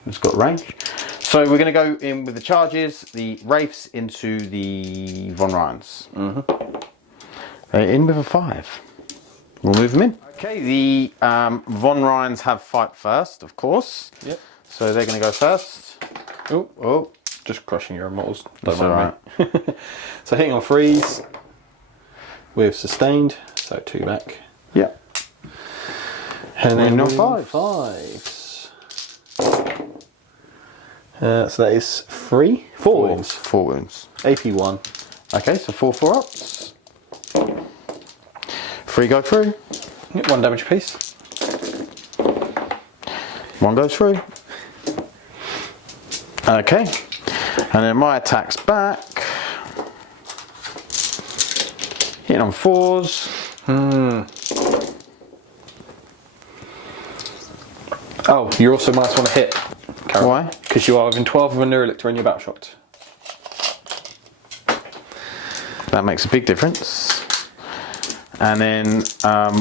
It's got range. So we're going to go in with the charges, the Wraiths into the Von Ryans. They're in with a 5. We'll move them in. Okay, the Von Ryans have fight first, of course. Yep. So they're going to go first. Oh, just crushing your immortals. That's all right. So hitting on freeze with sustained, so 2 back. Yeah. And then no 5s. 5s. So that is 3. 4 wounds. 4 wounds. AP 1. Okay, so 4 4-ups. 3 go through. Yep, 1 damage piece. 1 goes through. Okay, and then my attack's back. Hitting on 4s. Oh, you also might want to hit. Karen. Why? Because you are within 12 of a Neurotyrant and you're battle shocked. That makes a big difference. And then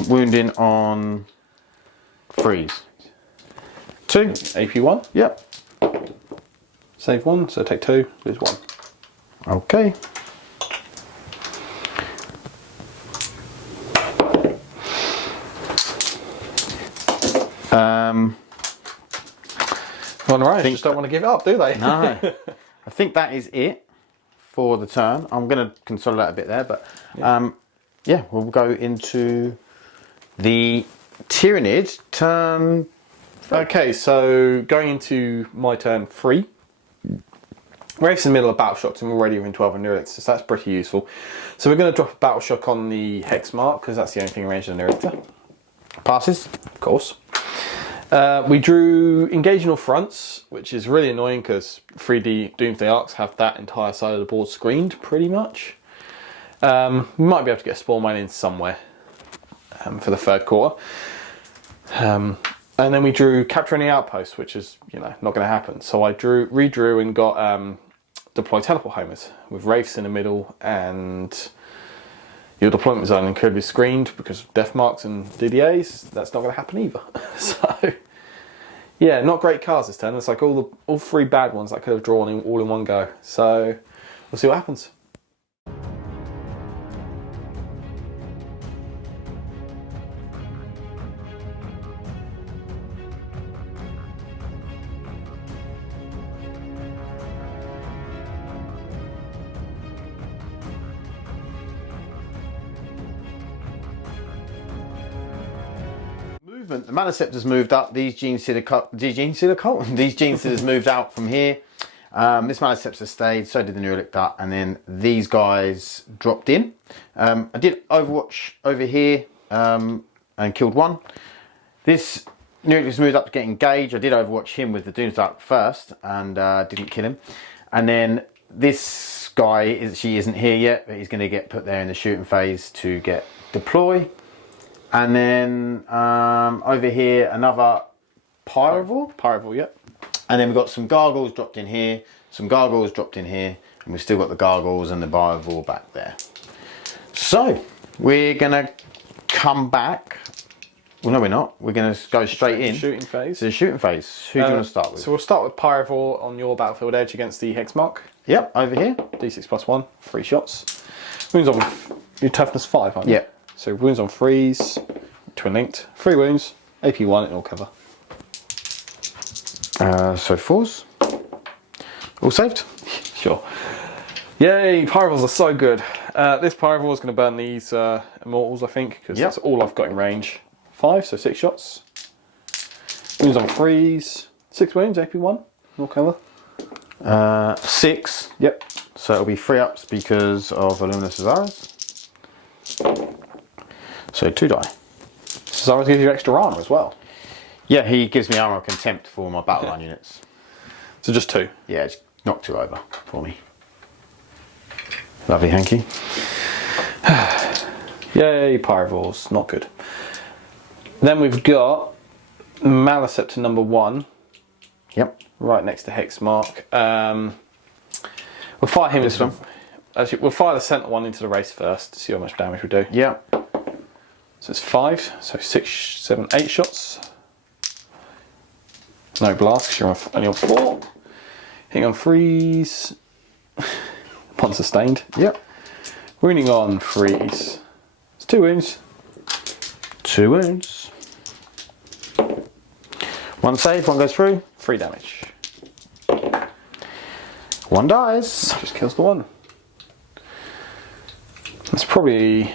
wounding on freeze. 2. AP 1. Yep. Save 1, so take 2, lose 1. Okay. One right, just don't want to give it up, do they? No. I think that is it for the turn. I'm going to consolidate a bit there, but yeah, we'll go into the Tyranid turn. Okay, so going into my turn 3. We're in the middle of battle shocks and we're already within 12 of Neurotyrant, so that's pretty useful. So we're going to drop a battle shock on the hex mark because that's the only thing ranged on Neurotyrant. Passes. Of course. We drew engaging all fronts, which is really annoying because 3D Doomsday Arcs have that entire side of the board screened pretty much. We might be able to get a Spore Mine in somewhere for the 3rd quarter. And then we drew Capture Any Outpost, which is, you know, not going to happen. So I redrew and got Deploy Teleport Homers with Wraiths in the middle, and your deployment zone incredibly screened because of death marks and DDAs. That's not going to happen either. So yeah, not great cards this turn. It's like all 3 bad ones I could have drawn all in one go. So we'll see what happens. movement. The Maliceptor's moved up. These Gene Sealer these Gene Sealers moved out from here. This Maliceptor stayed, so did the Neurotyrant, and then these guys dropped in. I did Overwatch over here and killed one. This Neurotyrant's moved up to get engaged. I did Overwatch him with the Doomsdark first and didn't kill him. And then this guy, she isn't here yet, but he's going to get put there in the shooting phase to get deploy. And then over here, another Pyrovore. Pyrovore, yep. And then we've got some Gargoyles dropped in here, some Gargoyles dropped in here, and we've still got the Gargoyles and the Biovore back there. So, we're going to come back. Well, no, we're not. We're going to go straight in. Shooting phase. To the shooting phase. Who do you want to start with? So we'll start with Pyrovore on your battlefield edge against the Hexmark. Yep, over here. D6+1, 3 shots. Wounds on your toughness 5, aren't you? Yep. So wounds on freeze, twin linked, 3 wounds, AP 1 in all cover. So 4s. All saved? Sure. Yay, Pyrovores are so good. This Pyrovore is going to burn these Immortals, I think, because that's all I've got in range. 5, so 6 shots. Wounds on freeze, 6 wounds, AP 1 in all cover. 6. Yep. So it'll be 3 ups because of Luminous Cesaris. So 2 die. Cesaris gives you extra armor as well. Yeah, he gives me armor of contempt for my battle line units. So just 2. Yeah, just knock 2 over for me. Lovely hanky. Yay, Pyrovores, not good. Then we've got Maliceptor number 1. Yep. Right next to Hexmark. We'll fire him This one. Actually, we'll fire the centre one into the race first to see how much damage we do. Yep. So it's 5, so 6, 7, 8 shots. No blast because you're only on 4. Hitting on freeze. Upon sustained. Yep. Wounding on freeze. It's 2 wounds. 2 wounds. 1 save, 1 goes through. 3 damage. 1 dies. Just kills the 1. That's probably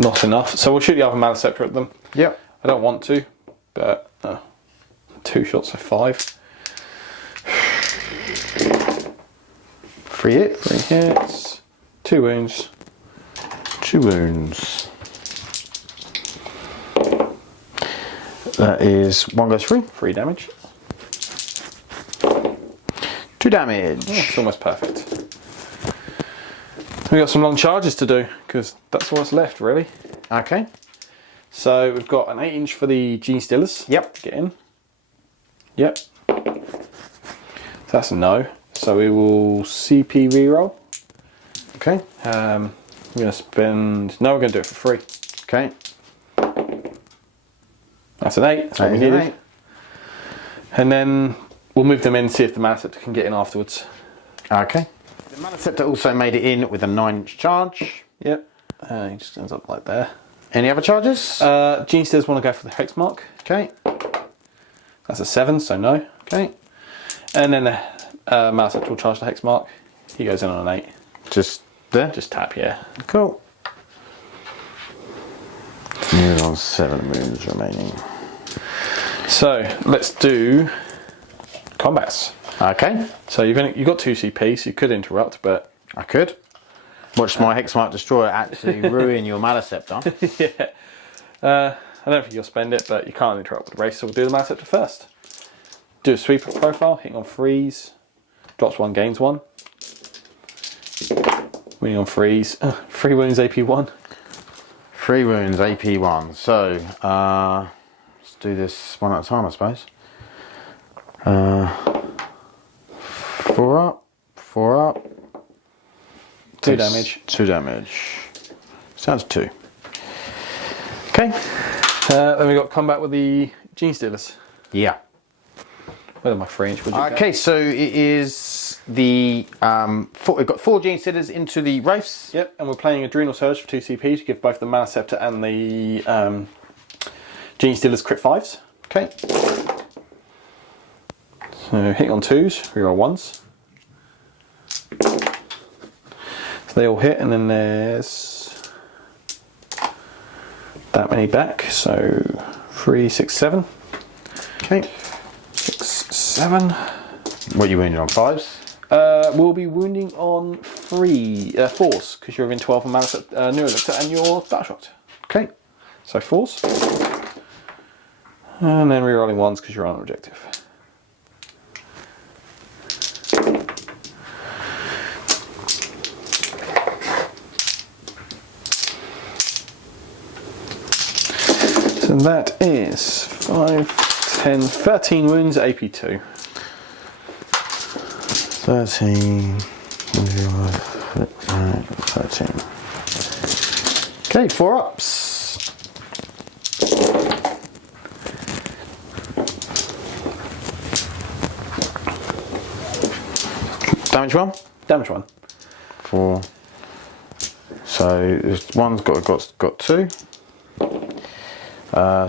not enough. So we'll shoot the other Maliceptor at them. Yep. I don't want to, but 2 shots, so 5. 3 hits. 3 hits. 2 wounds. 2 wounds. That is 1 goes through. 3 damage. 2 damage. Oh, it's almost perfect. We've got some long charges to do, because that's what's left, really. Okay. So we've got an 8-inch for the Gene Stealers. Yep. To get in. Yep. So that's a no. So we will CP reroll. Okay. We're going to spend... No, we're going to do it for free. Okay. That's an 8. That's what we needed. 8. And then we'll move them in and see if the Maliceptor can get in afterwards. Okay. The Maliceptor also made it in with a 9-inch charge. Yep. He just ends up like there. Any other charges? Gene Stealers want to go for the Hexmark. Okay. That's a 7, so no. Okay. And then the Maliceptor will charge the Hexmark. He goes in on an 8. Just there? Just tap, yeah. Cool. You're on 7 moons remaining. So let's do combats. Okay. So you've got 2 CP, so you could interrupt, but I could. Watch my Hexmark Destroyer actually ruin your Maliceptor. yeah. I don't think you'll spend it, but you can't interrupt with the race, so we'll do the Maliceptor first. Do a sweeper profile, hitting on freeze, drops 1, gains 1. Winning on freeze, 3 wounds, AP 1. 3 wounds, AP 1. So, let's do this one at a time, I suppose. 4 up, 4 up. 2 damage. 2 damage. Sounds 2. Okay. Then we got combat with the Gene Stealers. Yeah. Where are my 3-inch? Okay, so it is the we've got 4 Gene Stealers into the Wraiths. Yep, and we're playing Adrenal Surge for 2 CP to give both the Maliceptor and the Gene Stealers crit 5s. Okay. So hitting on 2s, reroll 1s. So they all hit, and then there's that many back. So 3, 6, 7. Okay. 6, 7. What are you wounding on? 5s? We'll be wounding on 4s because you're within 12 of Neurotyrant and you're battle-shocked. Okay. So 4s. And then rerolling 1s because you're on objective. So that is 5, 10, 13 wounds, AP 2. 13. 13. Okay, 4 ups. Damage 1? Damage 1. 4. So this one's got 2.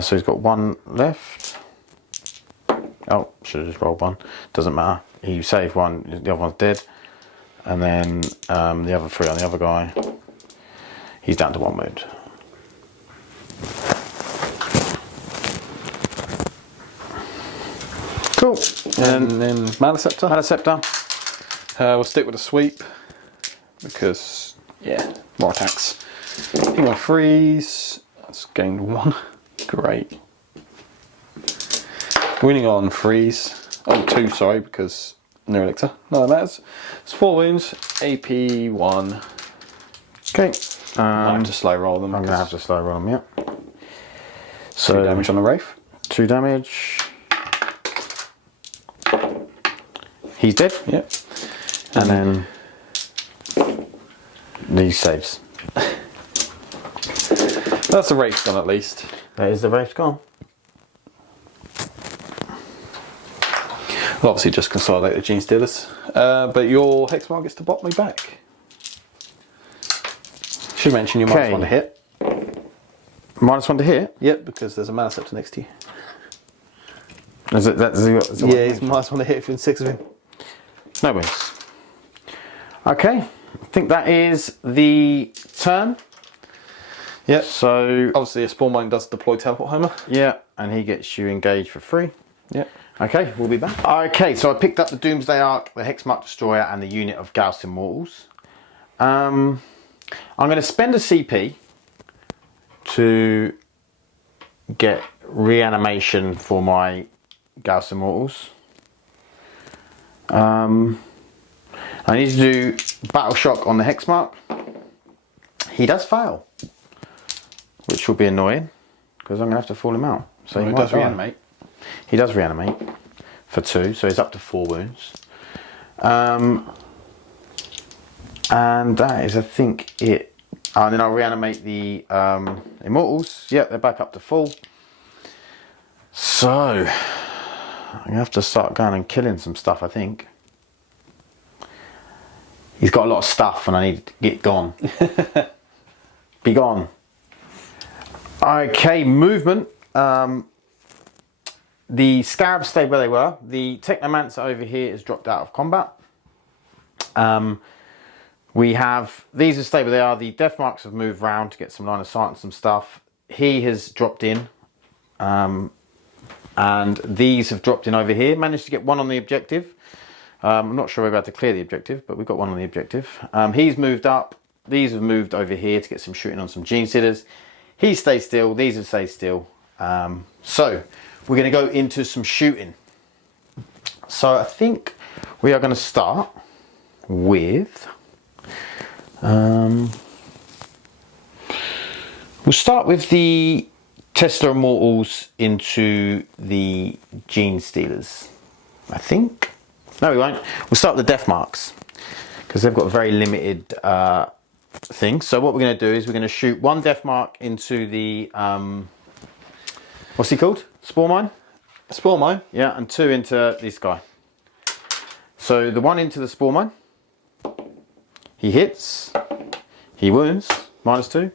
So he's got 1 left. Oh, should have just rolled 1. Doesn't matter. He saved 1. The other one's dead. And then the other 3 on the other guy. He's down to 1 wound. Cool. And then Maleceptor. Maleceptor. We'll stick with a sweep because, yeah, more attacks. Hitting on 3s. That's gained 1. Great. Wounding on 3s. On 2, sorry, because no Lictor. No, that matters. It's 4 wounds. AP 1. Okay. I have to slow roll them. I'm going to have to slow roll them, yeah. 2 damage on the Wraith. 2 damage. He's dead. Yep. And then these saves. That's the Wraith gone at least. That is the Wraith gone. I'll obviously just consolidate the Gene Stealers. But your Hexmark gets to bot me back. Should mention you Okay. -1 to hit. -1 to hit? Yep, because there's a Maleceptor next to you. Is it that? Yeah, he's -1 to hit if you're in 6 of him. No wins. Okay, I think that is the turn. Yep. So Obviously, a Spore Mine does deploy Teleport Homer. yeah, and he gets you engaged for free. Yep. Okay, we'll be back. Okay, so I picked up the Doomsday Ark, the Hexmark Destroyer, and the unit of Gauss Immortals. I'm going to spend a CP to get reanimation for my Gauss Immortals. I need to do Battle Shock on the Hexmark. He does fail, which will be annoying because I'm going to have to fall him out. So he might does die. reanimate. He does reanimate for 2, so he's up to 4 wounds. And that is, I think, it. And then I'll reanimate the Immortals. Yep, they're back up to full. So I'm gonna have to start going and killing some stuff, I think. He's got a lot of stuff and I need to get gone. Be gone. Okay, movement. The Scarabs stayed where they were. The Technomancer over here is dropped out of combat. We have, these have stayed where they are. The Death Marks have moved round to get some line of sight and some stuff. He has dropped in. And these have dropped in over here. Managed to get 1 on the objective. I'm not sure we're about to clear the objective, but we've got 1 on the objective. He's moved up. These have moved over here to get some shooting on some Gene Stealers. He stays still. These have stayed still. So we're going to go into some shooting. So I think we are going to start with... we'll start with the Tesla Immortals into the Gene Stealers, I think. No, we won't. We'll start with the Death Marks because they've got a very limited thing. So what we're going to do is we're going to shoot 1 Death Mark into the what's he called? Spore Mine? Spore Mine? Yeah, and 2 into this guy. So the 1 into the Spore Mine. He hits. He wounds. -2.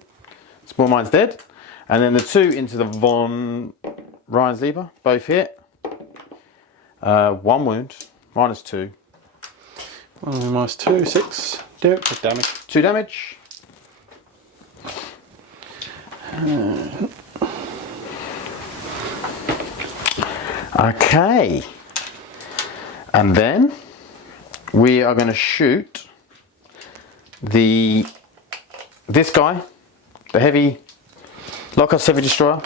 Spore Mine's dead. And then the 2 into the Von Reinslieber. Both hit. 1 wound. -2. 1 -2, 6. Do it. 2 damage. 2 damage. Okay. And then we are going to shoot this guy, the heavy Lockhouse Heavy Destroyer,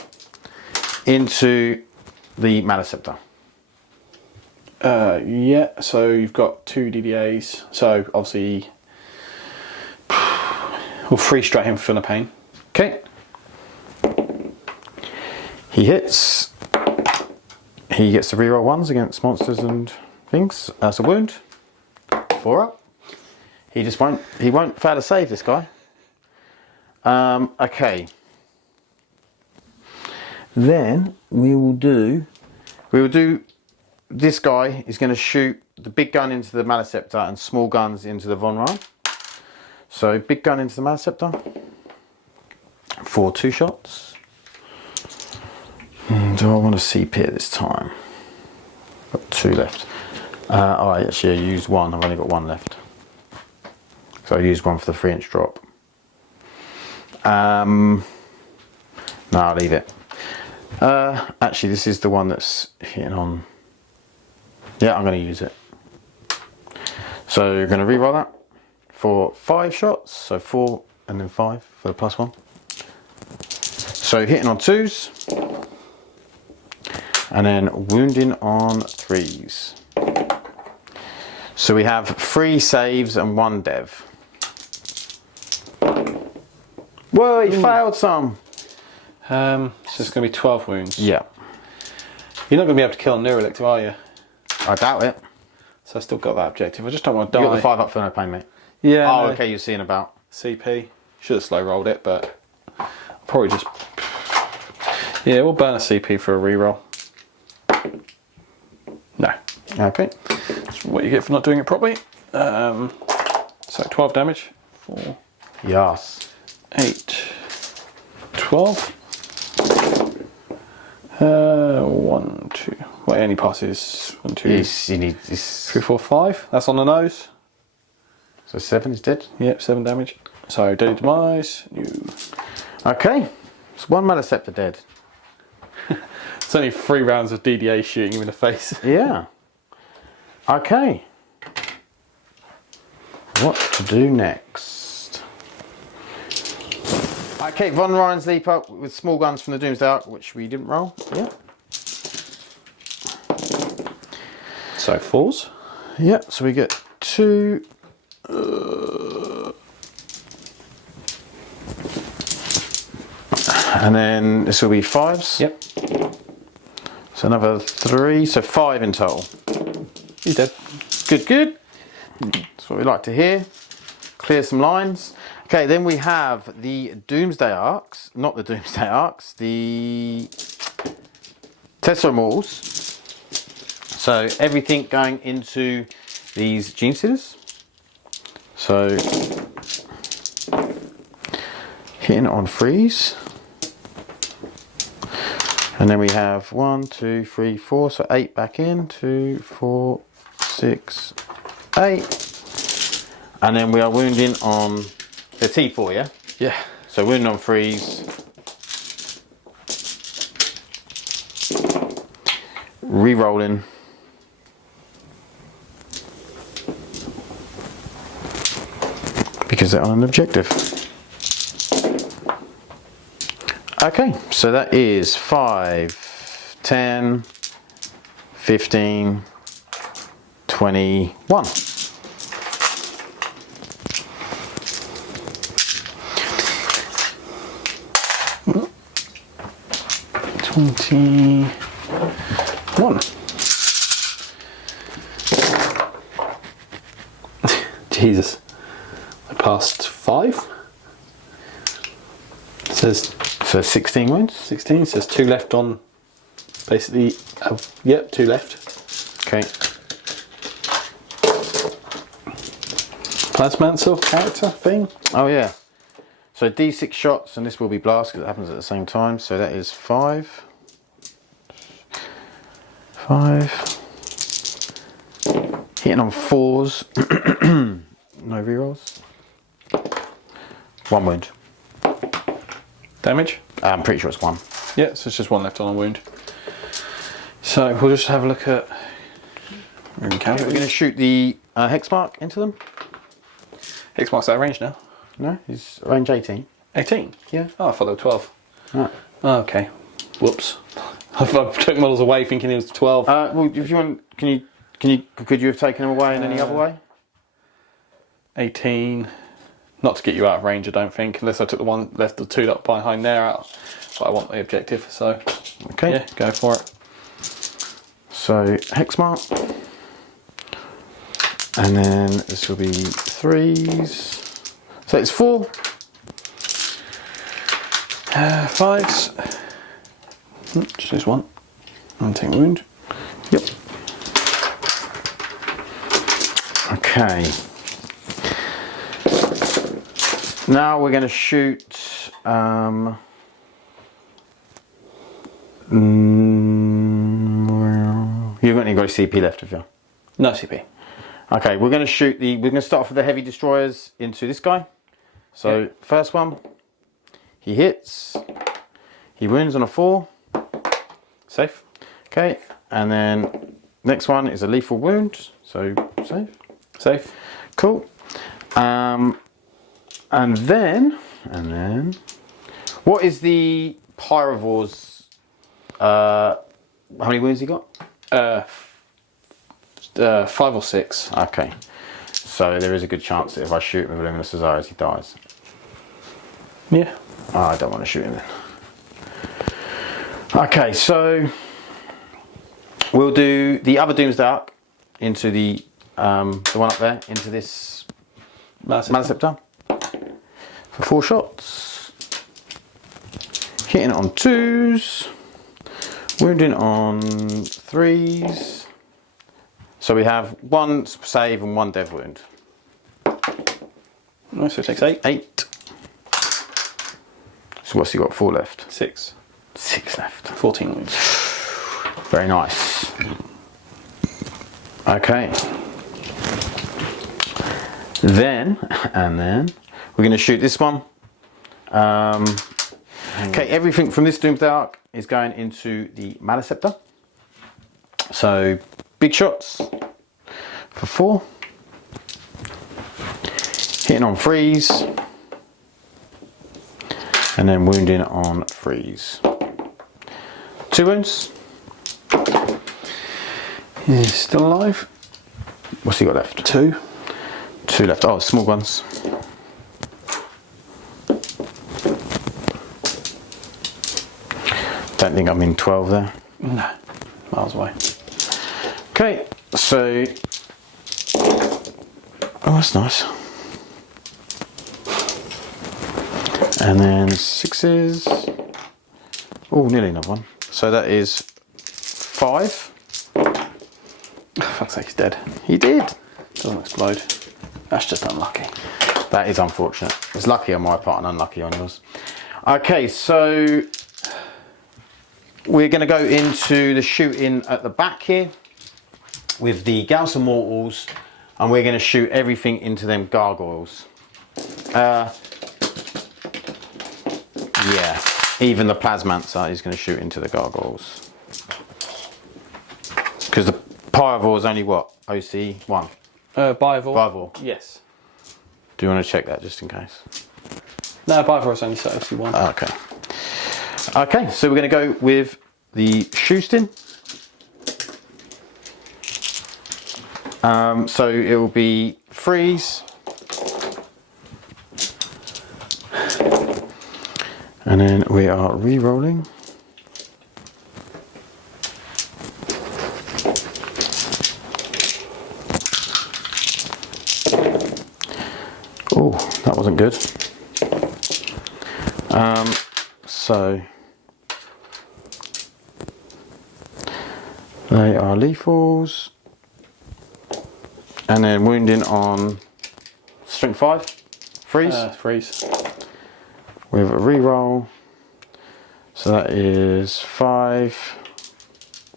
into the Maliceptor. Yeah, so you've got 2 DDAs, so obviously we'll 3 straight him for Feel No Pain. Okay. He hits. He gets to reroll 1s against monsters and things as a wound. 4 up. He won't fail to save, this guy. Okay. Then we will do this guy is going to shoot the big gun into the Maliceptor and small guns into the Von Ryan. So big gun into the Maliceptor for 2 shots. Do I want to CP it this time? Got 2 left. Alright, actually I used 1, I've only got 1 left. So I used 1 for the 3-inch drop. No, I'll leave it. Actually this is the one that's hitting on. Yeah, I'm going to use it. So you're going to reroll that for 5 shots. So 4 and then 5 for the +1. So hitting on 2s. And then wounding on 3s. So we have 3 saves and 1 dev. Whoa, he failed some. So it's going to be 12 wounds. Yeah. You're not going to be able to kill a Neurotyrant, are you? I doubt it. So I still got that objective. I just don't want to die. You got the 5 up for no pain, mate. Yeah. Oh, no. okay, you're seeing about. CP. Should have slow rolled it, but I'll probably just. Yeah, we'll burn a CP for a reroll. No. Okay. That's what you get for not doing it properly. So 12 damage. 4, Yes. 8, 12. 1, 2. Well, it only passes 1, 2, You need this. 3, 4, 5. That's on the nose. So 7 is dead. Yep, 7 damage. So Deadly Demise. Okay. It's 1 Maliceptor dead. It's only 3 rounds of DDA shooting him in the face. Yeah. Okay. What to do next? Okay, Von Ryan's leap up with small guns from the Doomsday Ark, which we didn't roll. Yeah. So 4s. Yeah, so we get 2. And then this will be 5s. Yep. So another 3, so 5 in total. He's dead. Good, good. That's what we like to hear. Clear some lines. Okay, then we have the Doomsday Arks, not the Doomsday Arks, the Tesla Malls. So everything going into these Gene Stealers. So hitting on 3s. And then we have 1, 2, 3, 4, so 8 back in, 2, 4, 6, 8. And then we are wounding on the T4, yeah? Yeah. So wounding on 3s. Re-rolling. Because they're on an objective. Okay, so that is 5, 10, 15, 21. Jesus. I passed 5. It says So 16 wounds? 16. Says 2 left on basically. Yep, 2 left. Okay. Plasmancer character thing. Oh yeah. So D6 shots, and this will be blast because it happens at the same time. So that is 5. 5. Hitting on 4s. No rerolls. 1 wound. Damage. I'm pretty sure it's 1. Yeah, so it's just 1 left on a wound. So we'll just have a look at. We're going to shoot the hex mark into them. Hex mark's out of range now. No, he's range 18. 18? Yeah. Oh, I thought they were 12. Right. Oh, okay. Whoops. I took models away thinking it was 12. Well, if you want, could you have taken them away in any other way? 18. Not to get you out of range, I don't think, unless I took left the 2 up behind there out. But I want the objective, so okay. Yeah, go for it. So hex mark, and then this will be 3s. So it's 4. 5s. Just this 1. And take a wound. Yep. Okay. Now we're going to shoot. You've got any CP left, have you? No CP. Okay, we're going to shoot the. We're going to start off with the heavy destroyers into this guy. So yeah. First one, he hits. He wounds on a 4. Safe. Okay, and then next one is a lethal wound. So safe. Safe. Cool. And then, what is the Biovores? How many wounds he got? 5 or 6. Okay, so there is a good chance that if I shoot him with Luminous Desires, he dies. Yeah. Oh, I don't want to shoot him then. Okay, so we'll do the other Doomsday Arc into the one up there, into this Mana Scepter for 4 shots. Hitting it on 2s, wounding on 3s. So we have 1 save and 1 dev wound. Nice, so it takes 8. 8. So what's he got? 4 left. 6. 6 left. 14 wounds. Very nice. Okay. Then we're going to shoot this one. Okay, everything from this Doomsday Arc is going into the Mana Scepter. So big shots for 4. Hitting on 3s. And then wounding on 3s. 2 wounds. He's still alive. What's he got left? 2. 2 left. Oh, small ones. Don't think I'm in 12 there. No, miles away. Okay, so. Oh, that's nice. And then 6s. Oh, nearly another one. So that is 5. Oh, fuck's sake, he's dead. He did. Doesn't explode. That's just unlucky. That is unfortunate. It's lucky on my part and unlucky on yours. Okay, so we're going to go into the shooting at the back here with the Gauss Immortals, and we're going to shoot everything into them Gargoyles. Yeah, even the Plasmancer is going to shoot into the Gargoyles. Because the Biovore is only what? OC 1? Biovore. Biovore. Yes. Do you want to check that just in case? No, Biovore is only OC 1. Okay. Okay, so we're going to go with the Shoostin. So it will be 3s. And then we are re-rolling. Oh, that wasn't good. So they are lethals. And then wounding on strength 5. Freeze. Freeze. With a reroll. So that is 5,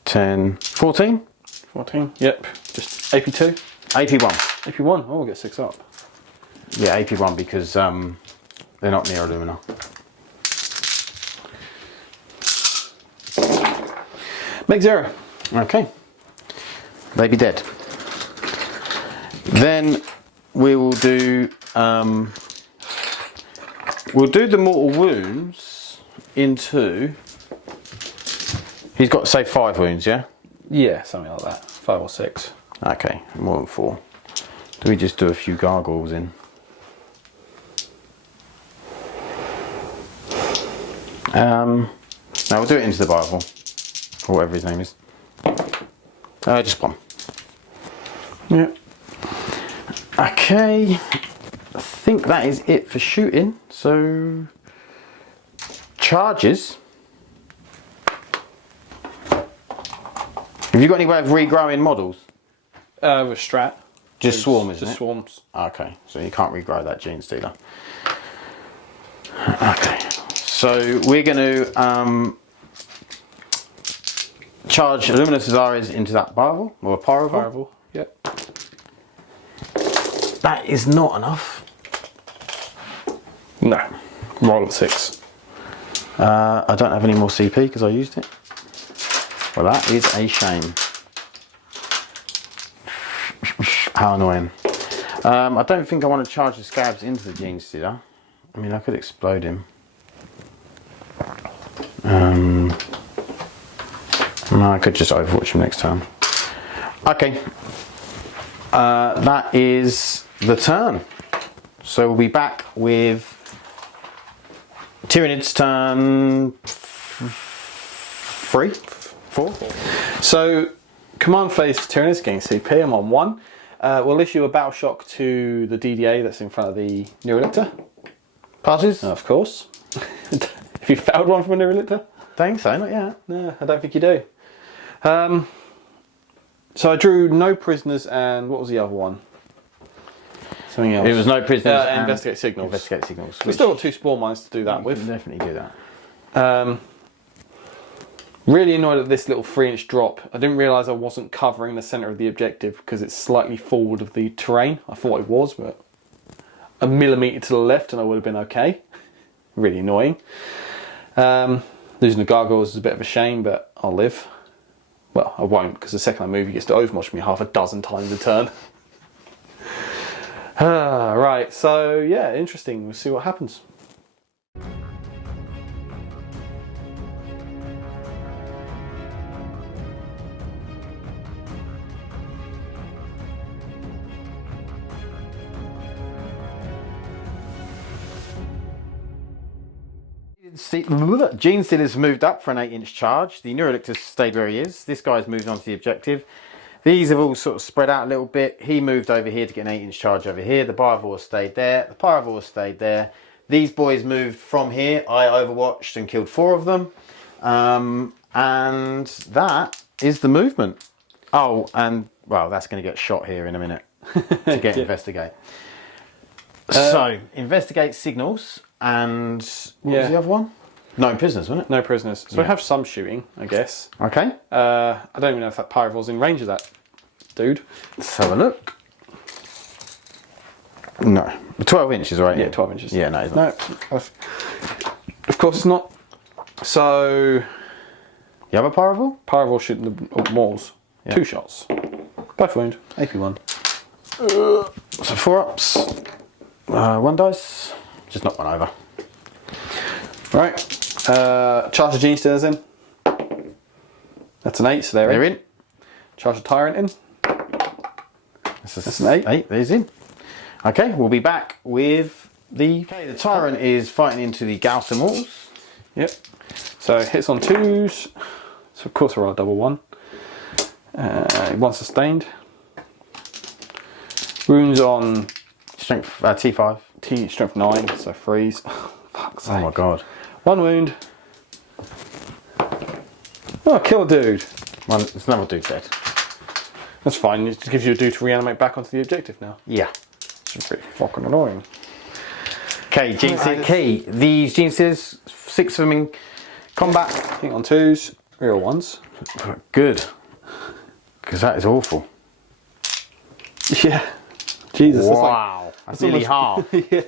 10, 14. 14. Yep. Just AP2. AP1. AP1. Oh, we'll get 6 up. Yeah, AP1 because they're not near Illumina. Make 0. Okay. They be dead. Then we will do the mortal wounds into. He's got, say, 5 wounds, yeah? Yeah, something like that. 5 or 6. Okay, more than 4. Do we just do a few gargoyles in? No, we'll do it into the Bible, or whatever his name is. Just 1. Yeah. Okay, I think that is it for shooting. So, charges. Have you got any way of regrowing models? With Strat. Just swarm, isn't it? Just swarms. Okay, so you can't regrow that gene stealer. Okay, so we're going to charge Luminous Azaris into that Biovore, or a Pyrovore. Yep. That is not enough. No. Roll at 6. I don't have any more CP because I used it. Well, that is a shame. How annoying. I don't think I want to charge the scabs into the gene stealer. I mean, I could explode him. No, I could just overwatch him next time. Okay. That is the turn. So we'll be back with Tyranid's turn 3, 4. So, command phase for Tyranids getting CP. I'm on 1. We'll issue a battle shock to the DDA that's in front of the Neurotyrant. Passes? Of course. Have you failed one from a Neurotyrant? Think so, not yet. No, I don't think you do. So I drew no prisoners and what was the other one? Something else. It was no prisoners and investigate signals. Investigate signals. We've still got 2 Spore Mines to do that with. Can definitely do that. Really annoyed at this little 3-inch drop. I didn't realise I wasn't covering the centre of the objective because it's slightly forward of the terrain. I thought it was, but a millimetre to the left and I would have been okay. Really annoying. Losing the Gargoyles is a bit of a shame, but I'll live. Well, I won't, because the second I move, he gets to overwatch me half a dozen times a turn. Right, so yeah, interesting. We'll see what happens. Gene Stealer's moved up for an 8-inch charge. The Neurotyrant stayed where he is. This guy's moved on to the objective. These have all sort of spread out a little bit. He moved over here to get an 8-inch charge over here. The Biovore stayed there. The Pyrovore stayed there. These boys moved from here. I overwatched and killed 4 of them. And that is the movement. Oh, and well, that's going to get shot here in a minute to get Investigate. So, Investigate signals. And what was the other one? No prisoners, wasn't it? No prisoners. So we have some shooting, I guess. Okay. I don't even know if that Pyrovore's in range of that dude. Let's have a look. No. 12 inches, right? Yeah, 12 inches. Yeah, no, it's not. No. Of course it's not. So... You have a Pyrovore? Pyrovore shooting the walls. Yeah. 2 shots. Both wound. AP 1. So 4 ups. 1 dice. Just knock one over. Right. Charge the Gene Stealers in. That's an 8, so they're in. Charge the Tyrant in. That's an 8. 8, there's in. Okay, we'll be back with the... Okay, the Tyrant is fighting into the Gauss Immortals. Yep. So hits on 2s. So of course I roll a double 1. 1 sustained. Wounds on... Strength T5. Strength 9, so freeze. Fuck's sake. Oh my god. 1 wound. Oh, kill a dude. Well, there's another dude dead. That's fine, it gives you a dude to reanimate back onto the objective now. Yeah. It's pretty fucking annoying. Okay, Gene Stealer key. These Gene Stealers, 6 of them in combat. Hit on 2s, real 1s. Good. Because that is awful. Yeah. Jesus. Wow. That's nearly half. Yeah.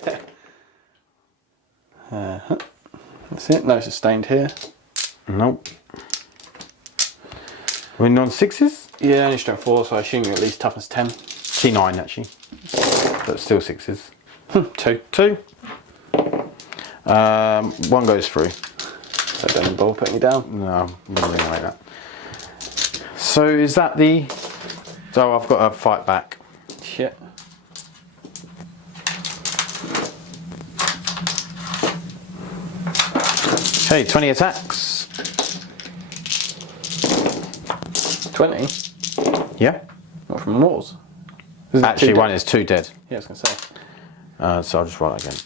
That's it. No sustained here. Nope. We're non-6s? Yeah, only strength 4, so I assume you're at least toughness 10. T9 actually. But still 6s. 2. 2. One goes through. So don't involve putting you down. No, I'm gonna like that. So is that the... So I've got to fight back. Shit. Okay, 20 attacks. 20? Yeah. Not from Mortals. Actually, one is 2 dead. Yeah, I was going to say. So I'll just roll it again.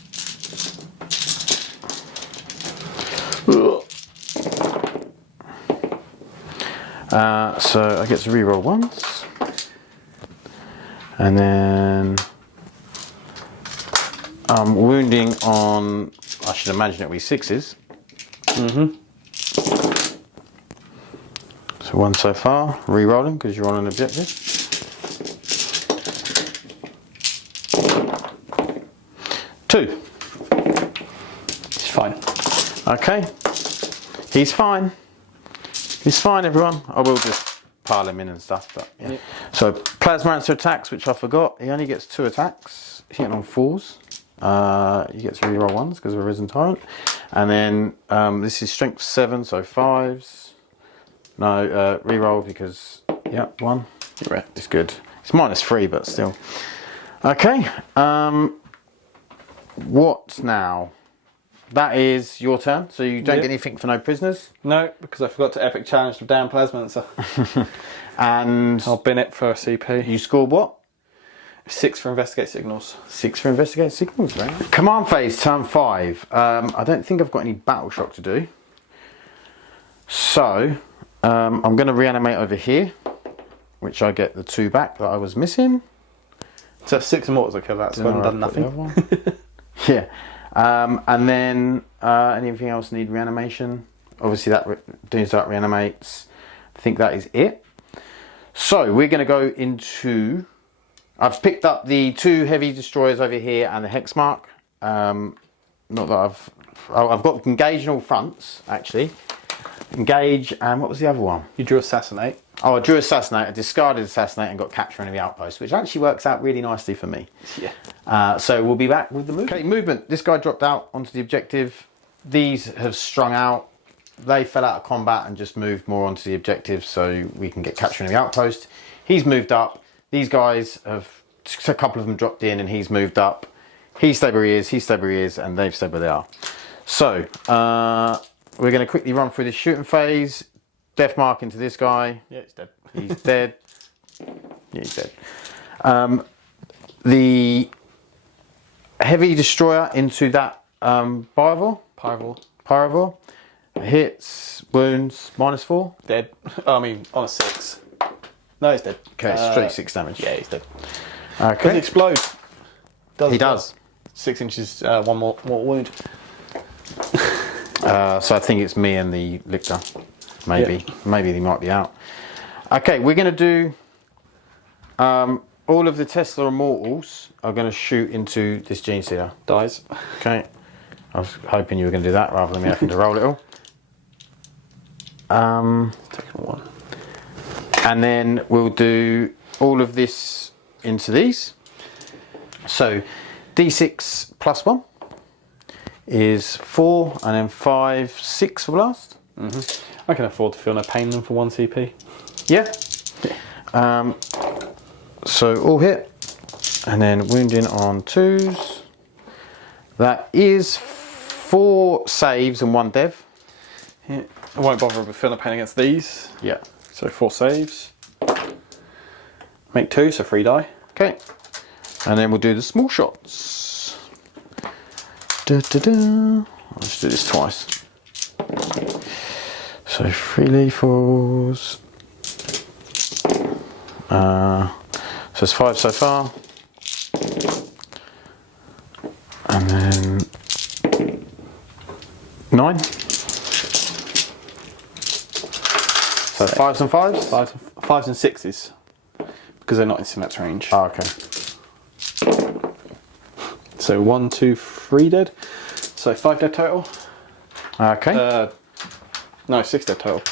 So I get to reroll once. And then I'm wounding on, I should imagine it'll be 6s. So 1 so far, re-rolling because you're on an objective. 2. It's fine. Okay. He's fine. He's fine, everyone. I will just pile him in and stuff, but yeah. So Plasmancer attacks, which I forgot. He only gets 2 attacks, hitting on 4s. You get to reroll 1s because of a Risen Tyrant. And then this is strength 7, so 5s. No, reroll because, yeah, 1. Right. It's good. It's -3, but still. Okay. What now? That is your turn, so you don't get anything for no prisoners. No, because I forgot to epic challenge the damn Plasmancer. And I'll bin it for a CP. you scored what? 6 for investigate signals. 6 for investigate signals, right? Command phase, turn 5. I don't think I've got any battle shock to do. So, I'm going to reanimate over here, which I get the 2 back that I was missing. So 6 Immortals I killed that, so I haven't done nothing. Yeah. And then anything else need reanimation? Obviously that Doomsdart reanimates. I think that is it. So we're going to go into... I've picked up the 2 heavy destroyers over here and the hex mark. Not that I've got engage in all fronts, actually. Engage, and what was the other one? You drew Assassinate. Oh, I drew Assassinate, I discarded Assassinate and got Capture Enemy Outpost, which actually works out really nicely for me. Yeah. So we'll be back with the movement. Okay, movement. This guy dropped out onto the objective. These have strung out. They fell out of combat and just moved more onto the objective so we can get Capture Enemy Outpost. He's moved up. These guys have, a couple of them dropped in and he's moved up. He stayed where he is, and they've stayed where they are. So, we're going to quickly run through this shooting phase. Death mark into this guy. Yeah, he's dead. He's dead. Yeah, he's dead. The heavy destroyer into that Biovore. Hits, wounds, -4. Dead. I mean, on a 6. No, he's dead. Okay, straight 6 damage. Yeah, he's dead. Okay. Does he explode? He does. 6 inches, 1 more wound. So I think it's me and the Lictor. Maybe. Yeah. Maybe they might be out. Okay, we're going to do... all of the Tesla Immortals are going to shoot into this Gene Sealer. Dies. Okay. I was hoping you were going to do that rather than me having to roll it all. Taking 1. And then we'll do all of this into these. So D6 plus 1 is 4, and then 5, 6 for blast. I can afford to feel no pain then for 1 CP. Yeah. So all hit, and then wounding on 2s. That is 4 saves and 1 dev. Yeah. I won't bother with feeling no pain against these. Yeah. So 4 saves. Make 2, so 3 die. Okay. And then we'll do the small shots. Let's do this twice. So 3 lethals. So it's 5 so far. And then 9. So 5s and 5s? 5s and 6s. Because they're not in Synapse range. Oh, okay. So 1, 2, 3 dead. So 5 dead total. Okay. No, 6 dead total.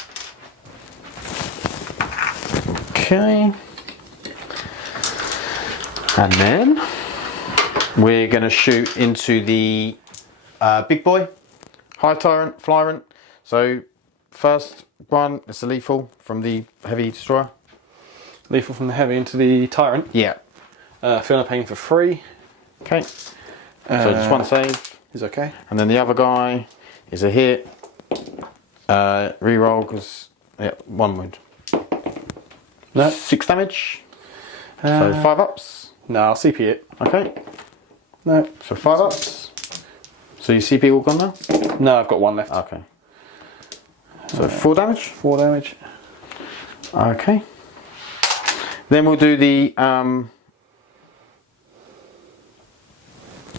Okay. And then we're going to shoot into the big boy, Hive Tyrant, Flyrant. So first one, it's a lethal from the heavy destroyer. Lethal from the heavy into the Tyrant. Yeah. Feeling pain for 3. Okay. So just one save. Is okay. And then the other guy is a hit. Reroll because, yeah, 1 wound. No. 6 damage. So 5 ups. No, I'll CP it. Okay. No. So 5 ups. So your CP all gone now? No, I've got 1 left. Okay. So 4 damage? 4 damage. Okay. Then we'll do the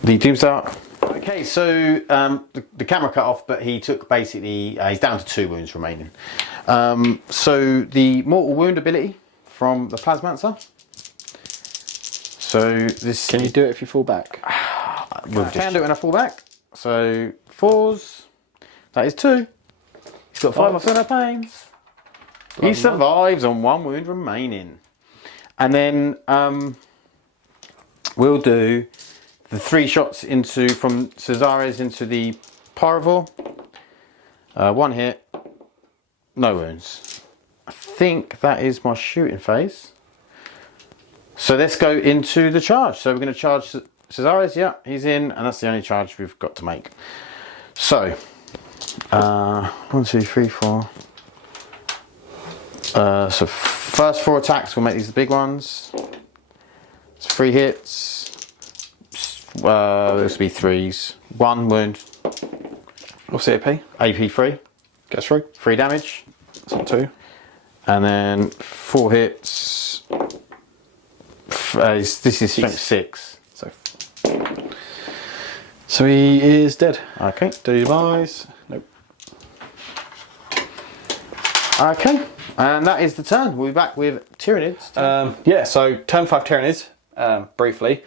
Doomstar. Okay, so the camera cut off, but he took basically, he's down to 2 wounds remaining. So the Mortal Wound ability from the Plasmancer. So this... Can you do it if you fall back? We'll can do it when I fall back. So 4s, that is 2. He's got 5 off in pains. He survives on 1 wound remaining. And then we'll do the 3 shots into from Cesares into the Biovore. 1 hit, no wounds. I think that is my shooting phase. So let's go into the charge. So we're going to charge Cesares. Yeah, he's in, and that's the only charge we've got to make. So 1, 2, 3, 4. So first 4 attacks, we'll make these the big ones. It's 3 hits. This will be 3s. 1 wound. What's the AP? AP 3. Gets through. 3 damage. That's not 2. And then 4 hits. This is strength 6. So he is dead. Okay. Did he demise? Nope. Okay. And that is the turn. We'll be back with Tyranids. Yeah, so turn 5 Tyranids, briefly.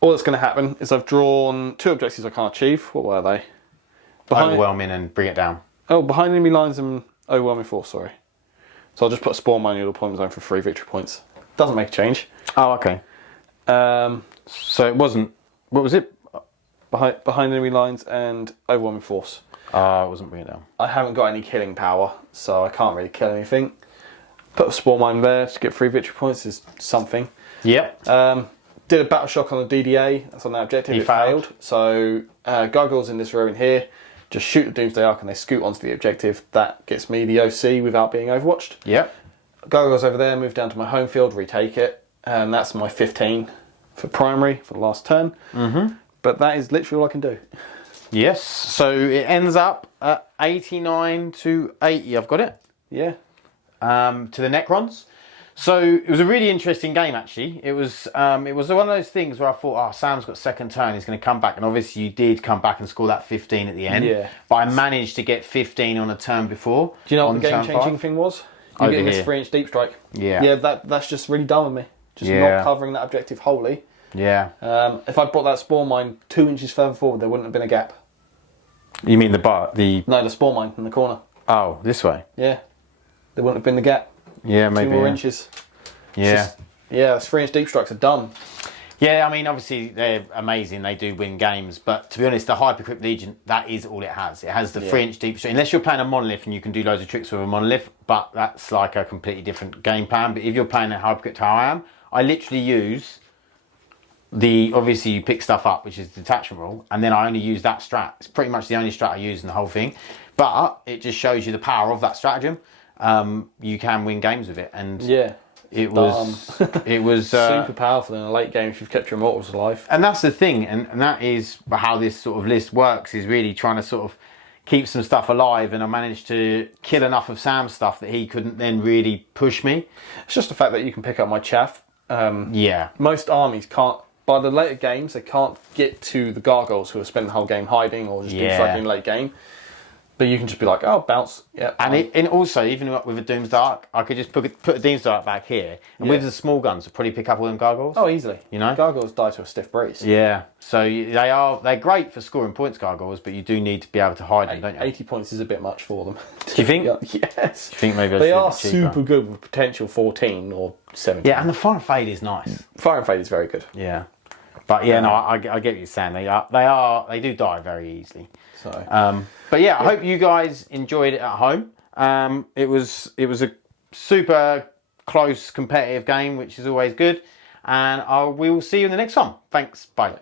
All that's going to happen is I've drawn 2 objectives I can't achieve. What were they? Overwhelming and bring it down. Oh, behind enemy lines and overwhelming force, sorry. So I'll just put a Spore Mine in the deployment zone for 3 victory points. Doesn't make a change. Oh, okay. So it wasn't... What was it? Behind enemy lines and overwhelming force. It wasn't bring it down. I haven't got any killing power, so I can't really kill anything. Put a Spore Mine there to get 3 victory points is something. Yep. Did a battle shock on the DDA. That's on that objective. It failed. So Gargoyles in this row in here. Just shoot the Doomsday Arc and they scoot onto the objective. That gets me the OC without being overwatched. Yep. Gargoyles over there. Move down to my home field. Retake it. And that's my 15 for primary for the last turn. Mm-hmm. But that is literally all I can do. Yes. So it ends up at 89 to 80. I've got it. Yeah. To the Necrons. So it was a really interesting game, actually. It was one of those things where I thought, oh, Sam's got second turn, he's going to come back. And obviously you did come back and score that 15 at the end. Yeah. But I managed to get 15 on a turn before. Do you know what the game-changing thing was? You're getting this 3-inch deep strike. Yeah. Yeah, that's just really dumb with me. Just not covering that objective wholly. Yeah. If I'd brought that Spore Mine 2 inches further forward, there wouldn't have been a gap. You mean the... No, the Spore Mine in the corner. Oh, this way? Yeah. There wouldn't have been the gap. Yeah, maybe. 2 more inches. Yeah. Those 3-inch deep strikes are dumb. Yeah, I mean, obviously they're amazing. They do win games, but to be honest, the Hypercrypt Legion, that is all it has. It has the 3-inch deep strike. Unless you're playing a monolith and you can do loads of tricks with a monolith, but that's like a completely different game plan. But if you're playing a Hypercrypt how I am, I literally use obviously you pick stuff up, which is the detachment rule, and then I only use that strat. It's pretty much the only strat I use in the whole thing. But it just shows you the power of that stratagem. You can win games with it, and it was super powerful in a late game if you've kept your immortals alive. And that's the thing, and that is how this sort of list works, is really trying to sort of keep some stuff alive, and I managed to kill enough of Sam's stuff that he couldn't then really push me. It's just the fact that you can pick up my chaff. Most armies can't, by the later games, they can't get to the Gargoyles who have spent the whole game hiding or just doing something in late game. But you can just be like, oh, bounce. Yeah. And also, even with a Doomsday Arc, I could just put a Doomsday Arc back here. And with the small guns, I'd probably pick up all them Gargoyles. Oh, easily. You know? Gargoyles die to a stiff breeze. Yeah. So they're great for scoring points, Gargoyles, but you do need to be able to hide them, don't you? 80 points is a bit much for them. Do you think? Yes. Do you think maybe I they should are be cheaper? super good with potential 14 or 17. Yeah, and the fire and fade is nice. Fire and Fade is very good. Yeah, but yeah, no, I get what you're saying. They do die very easily. So, but yeah, I hope you guys enjoyed it at home. It was a super close competitive game, which is always good. And we will see you in the next one. Thanks. Bye.